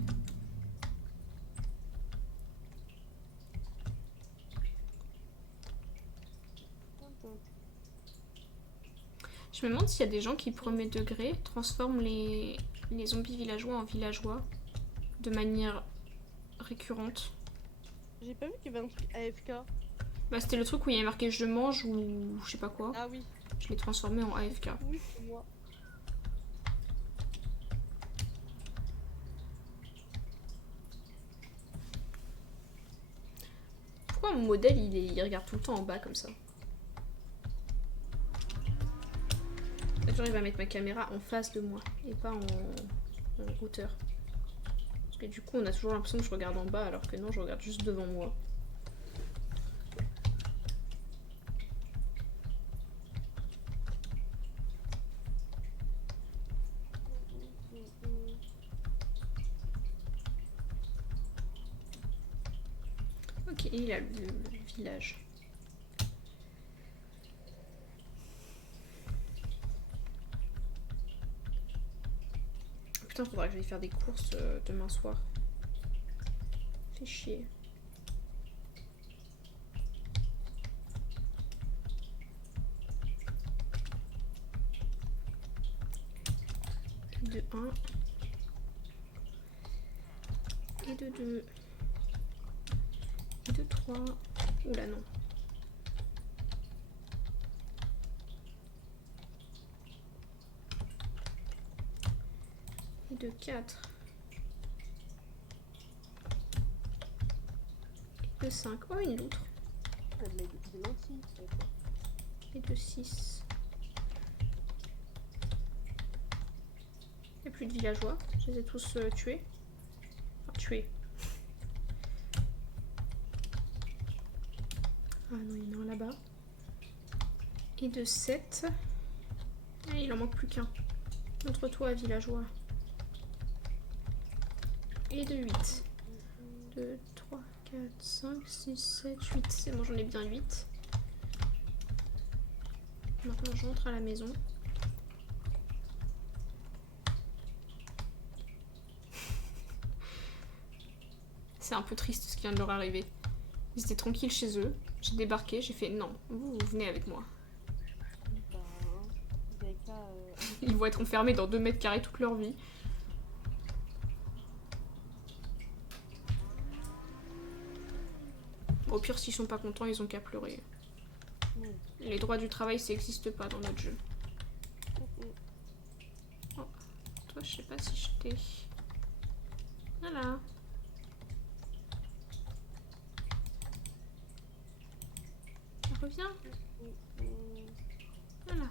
Je me demande s'il y a des gens qui, premier degré, transforment les zombies villageois en villageois de manière récurrente. J'ai pas vu qu'il y avait un truc AFK. Bah, c'était le truc où il y avait marqué je mange ou je sais pas quoi. Ah oui. Je l'ai transformé en AFK. Oui, c'est moi. Pourquoi mon modèle il regarde tout le temps en bas comme ça? J'arrive à mettre ma caméra en face de moi et pas en hauteur. Parce que du coup on a toujours l'impression que je regarde en bas alors que non, je regarde juste devant moi. Ok, il a le village. Putain, faudra que j'aille faire des courses demain soir. Fait chier. De 1. Et de 2. Et de 3. Oula non. Et de 4. Et de 5. Oh, une loutre. Des lentilles. Et de 6. Il n'y a plus de villageois. Je les ai tous tués. Enfin, tués. Ah non, il y en a un là-bas. Et de 7. Et il en manque plus qu'un. Montre-toi, villageois. Et de 8. 2, 3, 4, 5, 6, 7, 8. C'est bon, j'en ai bien 8. Maintenant, je rentre à la maison. C'est un peu triste ce qui vient de leur arriver. Ils étaient tranquilles chez eux. J'ai débarqué, j'ai fait non, vous venez avec moi. Bah, vous avez qu'à. Ils vont être enfermés dans 2 mètres carrés toute leur vie. Au pire, s'ils sont pas contents, ils ont qu'à pleurer. Les droits du travail, ça n'existe pas dans notre jeu. Oh, toi, je sais pas si je t'ai. Voilà. Reviens. Voilà.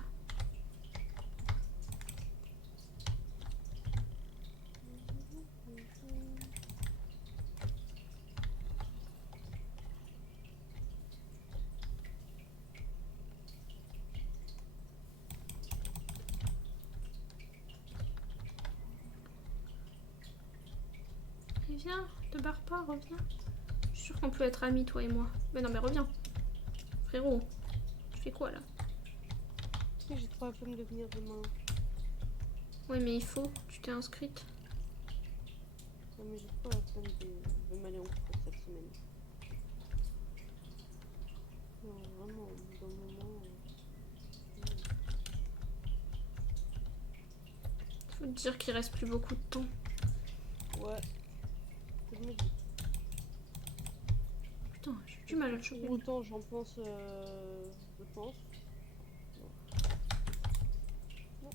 Et viens, te barre pas, reviens. Je suis sûre qu'on peut être amis, toi et moi. Mais non, mais reviens. Frérot, tu fais quoi là? J'ai trop la flemme de venir demain. Ouais, mais il faut. Tu t'es inscrite. Non, mais j'ai trop la flemme de m'aller en cours cette semaine. Non, vraiment, dans le moment. Faut te dire qu'il reste plus beaucoup de temps. Ouais. Je me dis. Putain, j'ai du mal à le choper. Autant j'en pense. Je pense. Non.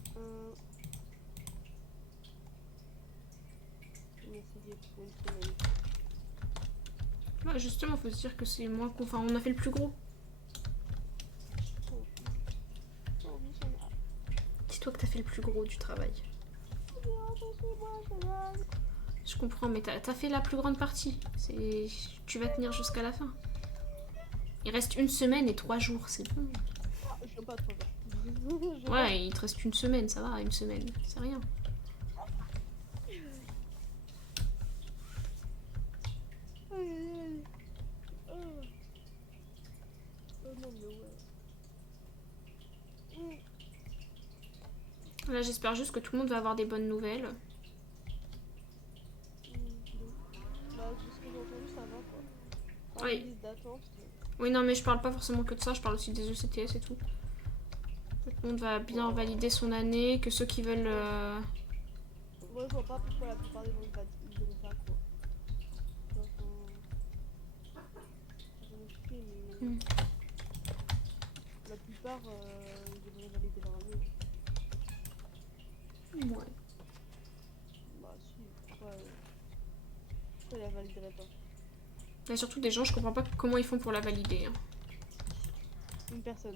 Mais c'est fatigué pour une semaine. Ouais, justement, faut se dire que c'est moins... Enfin, on a fait le plus gros. Oh, oh Michel, ah, Dis-toi que t'as fait le plus gros du travail. moi, ça va. Je comprends, mais t'as fait la plus grande partie. Tu vas tenir jusqu'à la fin. Il reste 1 semaine et 3 jours, c'est bon. Ah, je viens pas trop bien. Ouais, il te reste 1 semaine, ça va, 1 semaine, c'est rien. Aïe aïe aïe. Oh. Oh non mais ouais. Là, j'espère juste que tout le monde va avoir des bonnes nouvelles. Bah, de ce que j'ai entendu, ça va quoi. Enfin, Oui. les listes d'attente. Oui, non, mais je parle pas forcément que de ça, je parle aussi des ECTS et tout. Tout le monde va bien valider son année, que ceux qui veulent... Moi, je vois pas pourquoi la plupart des gens ils vont pas quoi. J'en ai fait, mais Mm. la plupart ils devraient valider leur année. Ouais. Bah si, pourquoi ils la valideraient pas? Il y a surtout des gens, je comprends pas comment ils font pour la valider. Hein. Une personne.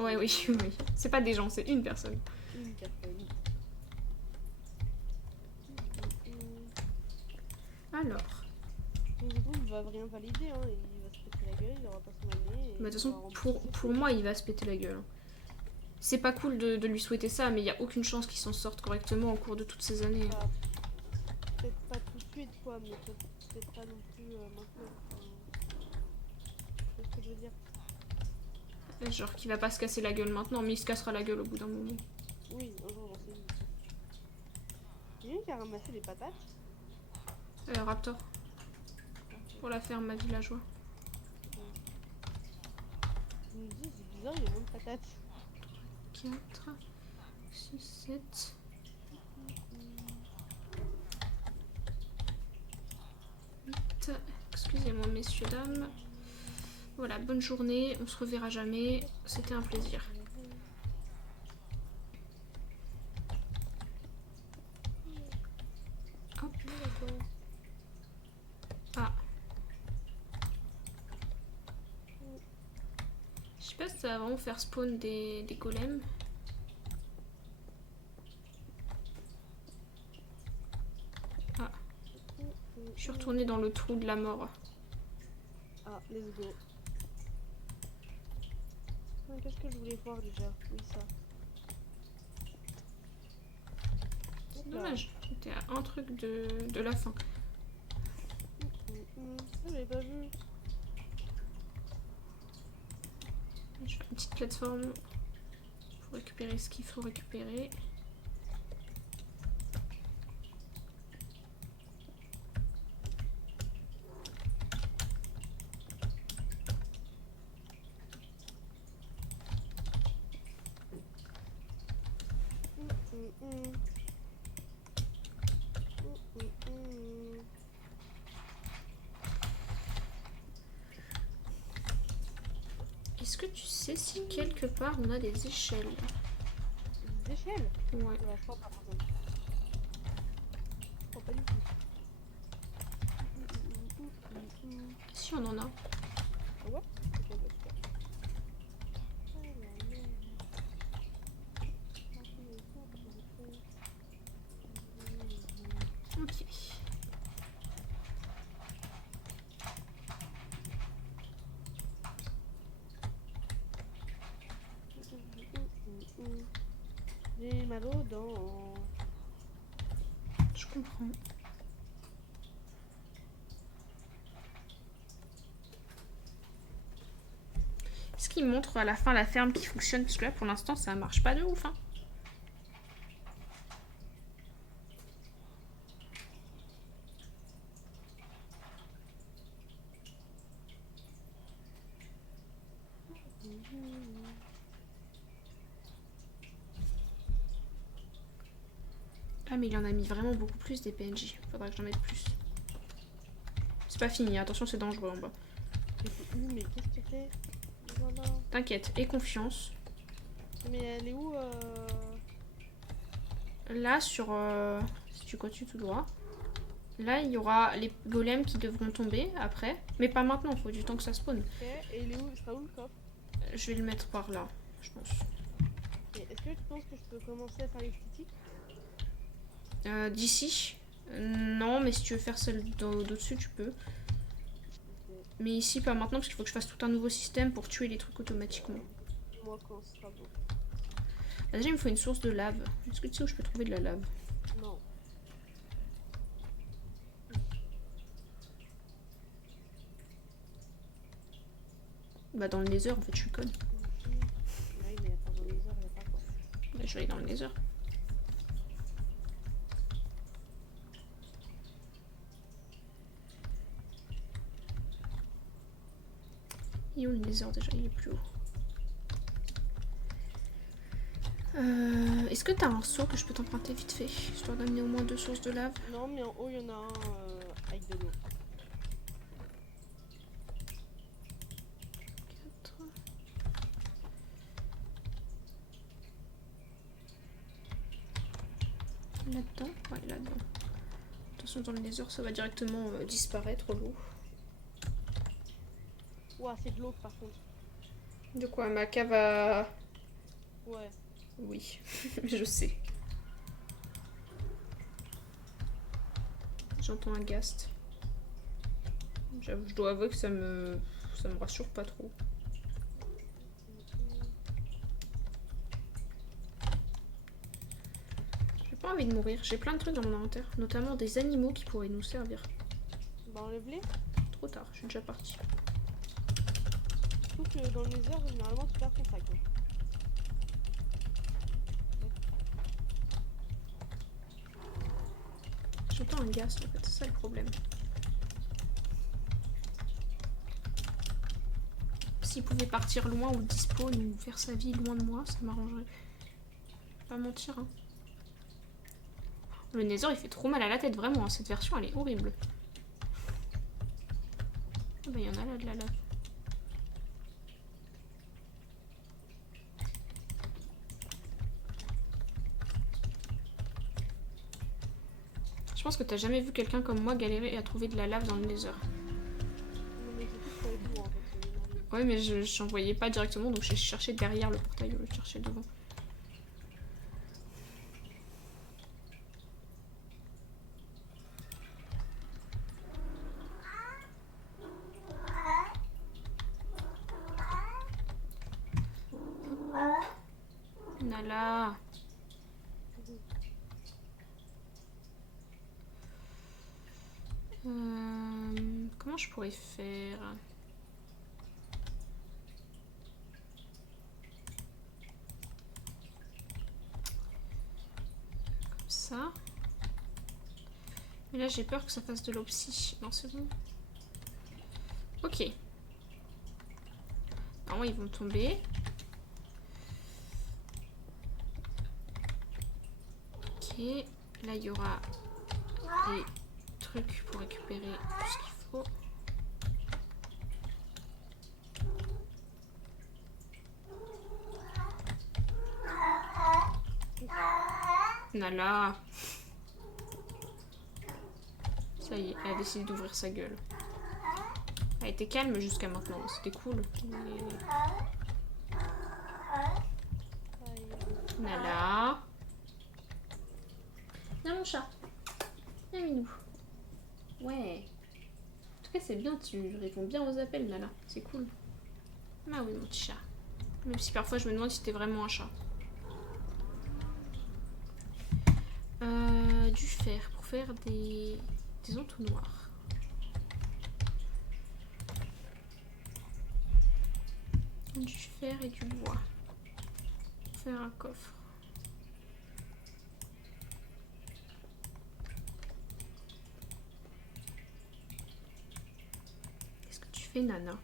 Ouais, oui, oui. C'est pas des gens, c'est une personne. Une personne. Alors. Donc, du coup, il va rien valider, hein. Il va se péter la gueule, il aura pas son année. Et Mais de toute il va façon, rembourser ses pour trucs. moi, il va se péter la gueule. Hein. C'est pas cool de lui souhaiter ça, mais il y a aucune chance qu'il s'en sorte correctement au cours de toutes ces années. Bah, peut-être pas tout de suite, quoi, mais peut-être pas non plus maintenant. Enfin, c'est ce que je veux dire. Genre qu'il va pas se casser la gueule maintenant, mais il se cassera la gueule au bout d'un moment. Oui, un jour, j'en sais une. Il y a une qui a ramassé des patates. Raptor, pour la ferme, ma villageois. Je me dis, c'est bizarre, il y a moins de patates. 4, 6, 7. 8. Excusez-moi, messieurs, dames. Voilà, bonne journée. On se reverra jamais. C'était un plaisir. Hop. Ah. Je sais pas si ça va vraiment faire spawn des golems. Ah. Je suis retournée dans le trou de la mort. Ah, let's go. Qu'est-ce que je voulais voir déjà? Oui, ça. C'est dommage. J'étais à un truc de la fin. Ça, j'avais pas vu. Je fais une petite plateforme pour récupérer ce qu'il faut récupérer. Est-ce que tu sais si quelque part on a des échelles? Des échelles? Ouais. Voilà, je crois pas, par exemple. Je crois pas du tout. Si on en a. Ah ouais? Ok, bah super. Ok. J'ai mal aux dents. Je comprends. Est-ce qu'il montre à la fin la ferme qui fonctionne? Parce que là pour l'instant ça marche pas de ouf. Hein. Ah mais il en a mis vraiment beaucoup plus des PNJ. Faudra que j'en mette plus. C'est pas fini, attention c'est dangereux en bas. Mais qu'est-ce que tu fais? Voilà. T'inquiète, aie confiance. Mais elle est où Là sur... si tu continues tout droit. Là, il y aura les golems qui devront tomber après. Mais pas maintenant, faut du temps que ça spawn. Ok, et il est où, il sera où le coffre? Je vais le mettre par là, je pense. Ok, est-ce que tu penses que je peux commencer à faire l'esthétique? D'ici non, mais si tu veux faire celle d'au-dessus, tu peux. Ok, Mais ici, pas maintenant, parce qu'il faut que je fasse tout un nouveau système pour tuer les trucs automatiquement. moi quand ce sera beau. Bah, déjà, il me faut une source de lave. Est-ce que tu sais où je peux trouver de la lave? Non. Bah, dans le nether, en fait, je suis conne. Oui, mais pendant les heures, il n'y a pas quoi. Bah, je vais aller dans le nether. Il est où le nether déjà? Il est plus haut. Est-ce que t'as un seau que je peux t'emprunter vite fait, histoire d'amener au moins 2 sources de lave? Non, mais en haut, il y en a un avec de l'eau. 4. Là-dedans? Ouais, là-dedans. Attention, dans le nether, ça va directement disparaître, l'eau. Ouah, c'est de l'eau par contre. De quoi? Ma cave à... Ouais. Oui, je sais. J'entends un ghast. J'avoue, je dois avouer que ça me rassure pas trop. J'ai pas envie de mourir. J'ai plein de trucs dans mon inventaire, notamment des animaux qui pourraient nous servir. Bah, enlève-les. Trop tard, je suis déjà partie. Je trouve que dans le nether, généralement, tu perds ton sac. Hein. J'entends un ghast en fait, c'est ça le problème. S'il pouvait partir loin ou dispawn ou faire sa vie loin de moi, ça m'arrangerait. Pas mentir, hein. Le nether il fait trop mal à la tête, vraiment, hein. Cette version elle est horrible. Ah bah il y en a là de la lave. Je pense que t'as jamais vu quelqu'un comme moi galérer à trouver de la lave dans le nether. Non, mais c'est tout pour les tours en fait. C'est énervé. Ouais mais j'en voyais pas directement donc j'ai cherché derrière le portail, je cherchais devant. Nala. Comment je pourrais faire? Comme ça. Mais là j'ai peur que ça fasse de l'opsie. Non c'est bon. Ok. Normalement ils vont tomber. Ok. Là il y aura des trucs pour récupérer tout ce qu'il faut. Nala. Ça y est, elle a décidé d'ouvrir sa gueule. Elle était calme jusqu'à maintenant, c'était cool. Mais... Nala. Viens mon chat. Viens Minou. Ouais. En tout cas c'est bien, tu réponds bien aux appels Nala. C'est cool. Ah oui mon petit chat. Même si parfois je me demande si t'es vraiment un chat. Du fer pour faire des entonnoirs. Du fer et du bois. Pour faire un coffre. Qu'est-ce que tu fais Nana?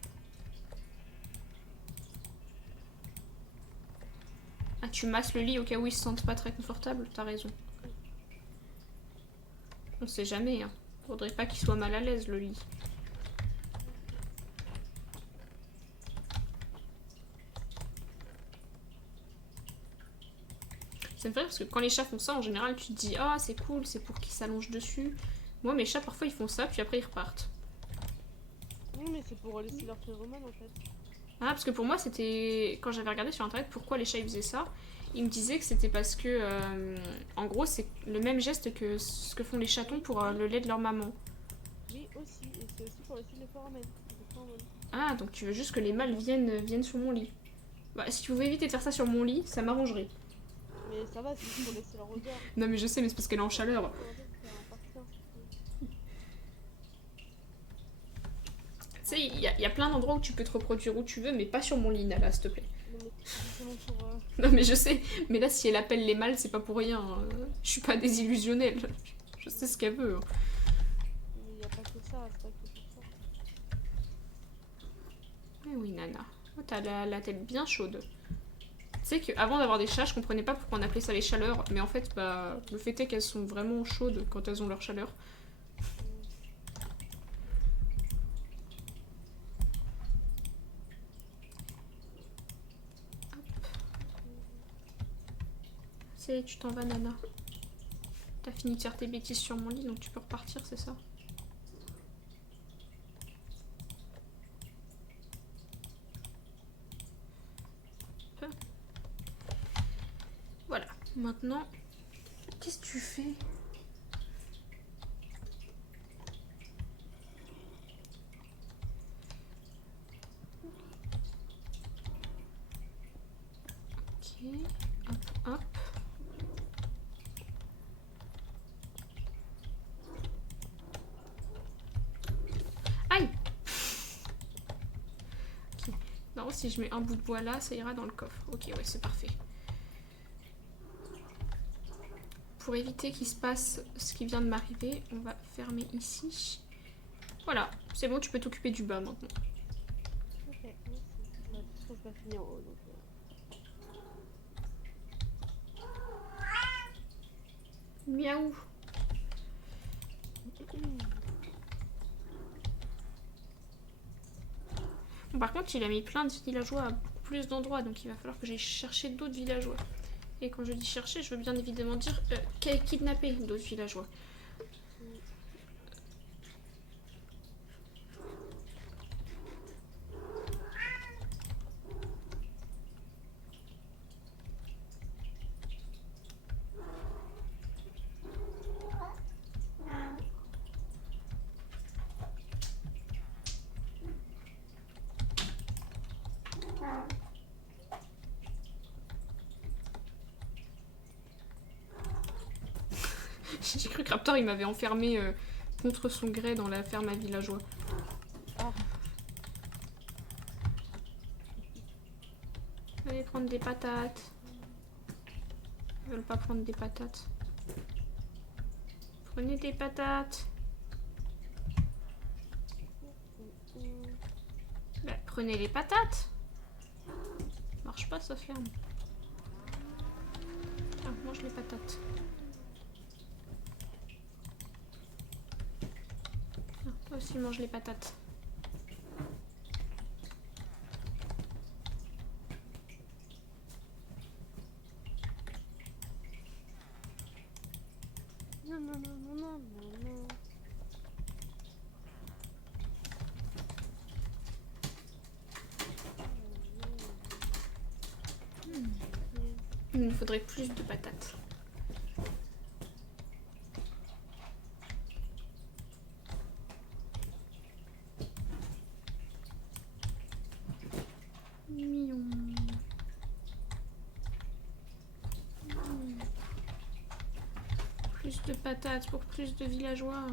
Ah tu masses le lit au cas où il se sente pas très confortable, t'as raison. On sait jamais, hein. Faudrait pas qu'il soit mal à l'aise le lit. Ça me fait rire parce que quand les chats font ça, en général, tu te dis ah c'est cool, c'est pour qu'ils s'allongent dessus. Moi, mes chats, parfois, ils font ça, puis après, ils repartent. Oui, mais c'est pour laisser leur phéromone en fait. Ah, parce que pour moi, c'était... Quand j'avais regardé sur Internet pourquoi les chats, ils faisaient ça, ils me disaient que c'était parce que... en gros, c'est le même geste que ce que font les chatons pour le lait de leur maman. Oui, aussi. Et c'est aussi pour laisser les phéromones. Les phéromones. Ah, donc tu veux juste que les mâles viennent sur mon lit. Bah, si tu pouvais éviter de faire ça sur mon lit, ça m'arrangerait. Mais ça va, c'est juste pour laisser leur odeur. Non, mais je sais, mais c'est parce qu'elle est en chaleur. C'est un parfum, c'est tout. Tu sais, il y a plein d'endroits où tu peux te reproduire où tu veux, mais pas sur mon lit, Nala, s'il te plaît. Non, mais c'est justement pour. Non, mais je sais, mais là, si elle appelle les mâles, c'est pas pour rien. Je suis pas désillusionnelle. Je sais ce qu'elle veut. Hein. Il n'y a pas que ça, c'est pas que pour ça. Eh oui, Nana. Oh, t'as la tête bien chaude. Tu sais qu'avant d'avoir des chats, je comprenais pas pourquoi on appelait ça les chaleurs, mais en fait, bah, le fait est qu'elles sont vraiment chaudes quand elles ont leur chaleur. C'est, tu t'en vas, Nana. T'as fini de faire tes bêtises sur mon lit, donc tu peux repartir, c'est ça? Voilà. Maintenant, qu'est-ce que tu fais? Ok. Hop, hop. Aïe! Ok. Non, si je mets un bout de bois là, ça ira dans le coffre. Ok, ouais, c'est parfait. Pour éviter qu'il se passe ce qui vient de m'arriver, on va fermer ici. Voilà, c'est bon, tu peux t'occuper du bas maintenant. Ok, merci. Bah, de toute façon, je vais finir en haut donc. Miaou! Bon, par contre, il a mis plein de villageois à beaucoup plus d'endroits, donc il va falloir que j'aille chercher d'autres villageois. Et quand je dis chercher, je veux bien évidemment dire kidnapper d'autres villageois. J'ai cru que Raptor il m'avait enfermé contre son gré dans la ferme à villageois. Ah. Allez prendre des patates. Ils veulent pas prendre des patates. Prenez des patates. Bah, prenez les patates. Marche pas, ça ferme. Tiens, mange les patates. Tiens, toi aussi mange les patates. Non, non, non, non, non, non, non. Il nous faudrait plus de patates. Miaou. Plus de patates pour plus de villageois.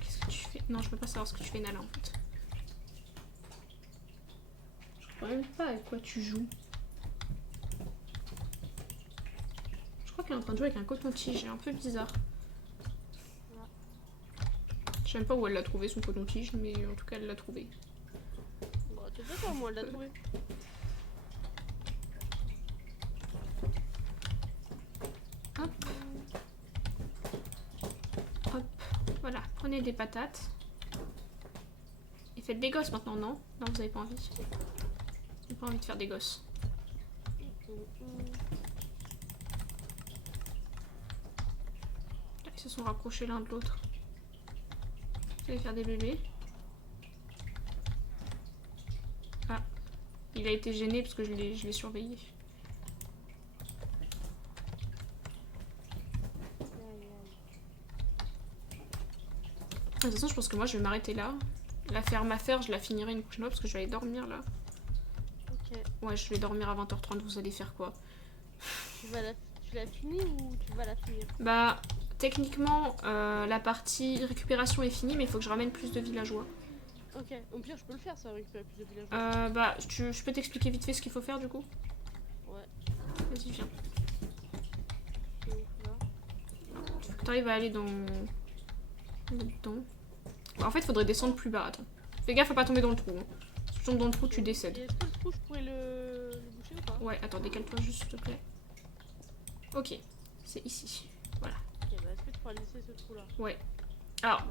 Qu'est-ce que tu fais? Non, je peux pas savoir ce que tu fais, Nala, en fait. Je crois même pas avec quoi tu joues. Je crois qu'elle est en train de jouer avec un coton-tige, un peu bizarre. Je sais même pas où elle l'a trouvé son coton-tige, mais en tout cas elle l'a trouvé. Bah, tu sais pas, moi, elle l'a trouvé. Hop. Hop. Voilà, prenez des patates. Et faites des gosses maintenant, non? Non, vous avez pas envie. Vous avez pas envie de faire des gosses. Ils se sont rapprochés l'un de l'autre. Vous allez faire des bébés. Ah, il a été gêné parce que je l'ai surveillé. De toute façon, je pense que moi je vais m'arrêter là. La ferme à faire, je la finirai une prochaine fois parce que je vais aller dormir là. Ok. Ouais, je vais dormir à 20h30. Vous allez faire quoi? Tu l'as fini ou tu vas la finir? Bah, techniquement, la partie récupération est finie, mais il faut que je ramène plus de villageois. Ok. Au pire, je peux le faire, ça récupérer plus de villageois. Bah, je peux t'expliquer vite fait ce qu'il faut faire du coup? Ouais. Vas-y, viens. C'est ouf, là. Tu faut que t'arrives à aller dans... Là-dedans. En fait, il faudrait descendre plus bas. Attends. Fais gaffe à pas tomber dans le trou. Hein. Si tu tombes dans le trou, tu Et décèdes. est-ce que le trou, je pourrais le boucher ou pas? Ouais, attends, décale-toi juste, s'il te plaît. Ok, c'est ici. Voilà. Ok, bah est-ce que tu pourras laisser ce trou là? Ouais. Alors,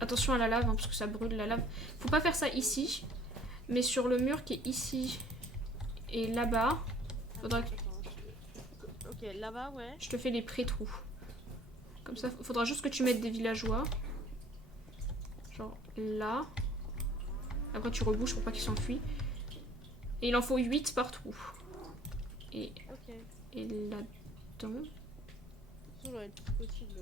attention à la lave, hein, parce que ça brûle la lave. Faut pas faire ça ici, mais sur le mur qui est ici et là-bas, faudra que... Ok, là-bas, ouais. je te fais les pré-trous. Comme ça, faudra juste que tu mettes des villageois. Genre là. Après, tu rebouches pour pas qu'ils s'enfuient. Et il en faut 8 par trou. Et, Ok. et là-dedans. Ça doit être possible.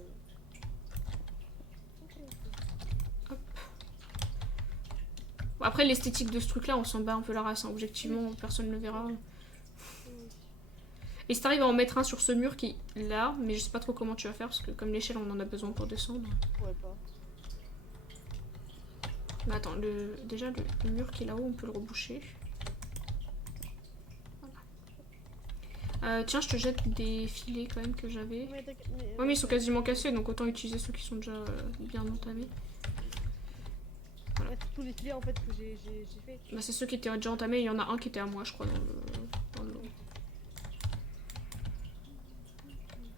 Hop. Bon, après, l'esthétique de ce truc-là, on s'en bat un peu la race. Hein. Objectivement, personne ne le verra. Et si t'arrives à en mettre un sur ce mur qui est là, mais je sais pas trop comment tu vas faire parce que comme l'échelle on en a besoin pour descendre. Ouais, pas. Mais attends, déjà le mur qui est là-haut on peut le reboucher. Voilà. Tiens, je te jette des filets quand même que j'avais. Ouais, mais ils sont quasiment cassés donc autant utiliser ceux qui sont déjà bien entamés. Voilà. Ouais, tous les filets en fait que j'ai fait. Bah, c'est ceux qui étaient déjà entamés, il y en a un qui était à moi je crois dans le lot.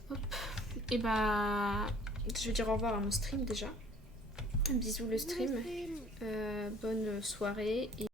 Hop. Et bah, je vais dire au revoir à mon stream déjà. Bisous le stream. Bonne soirée. Et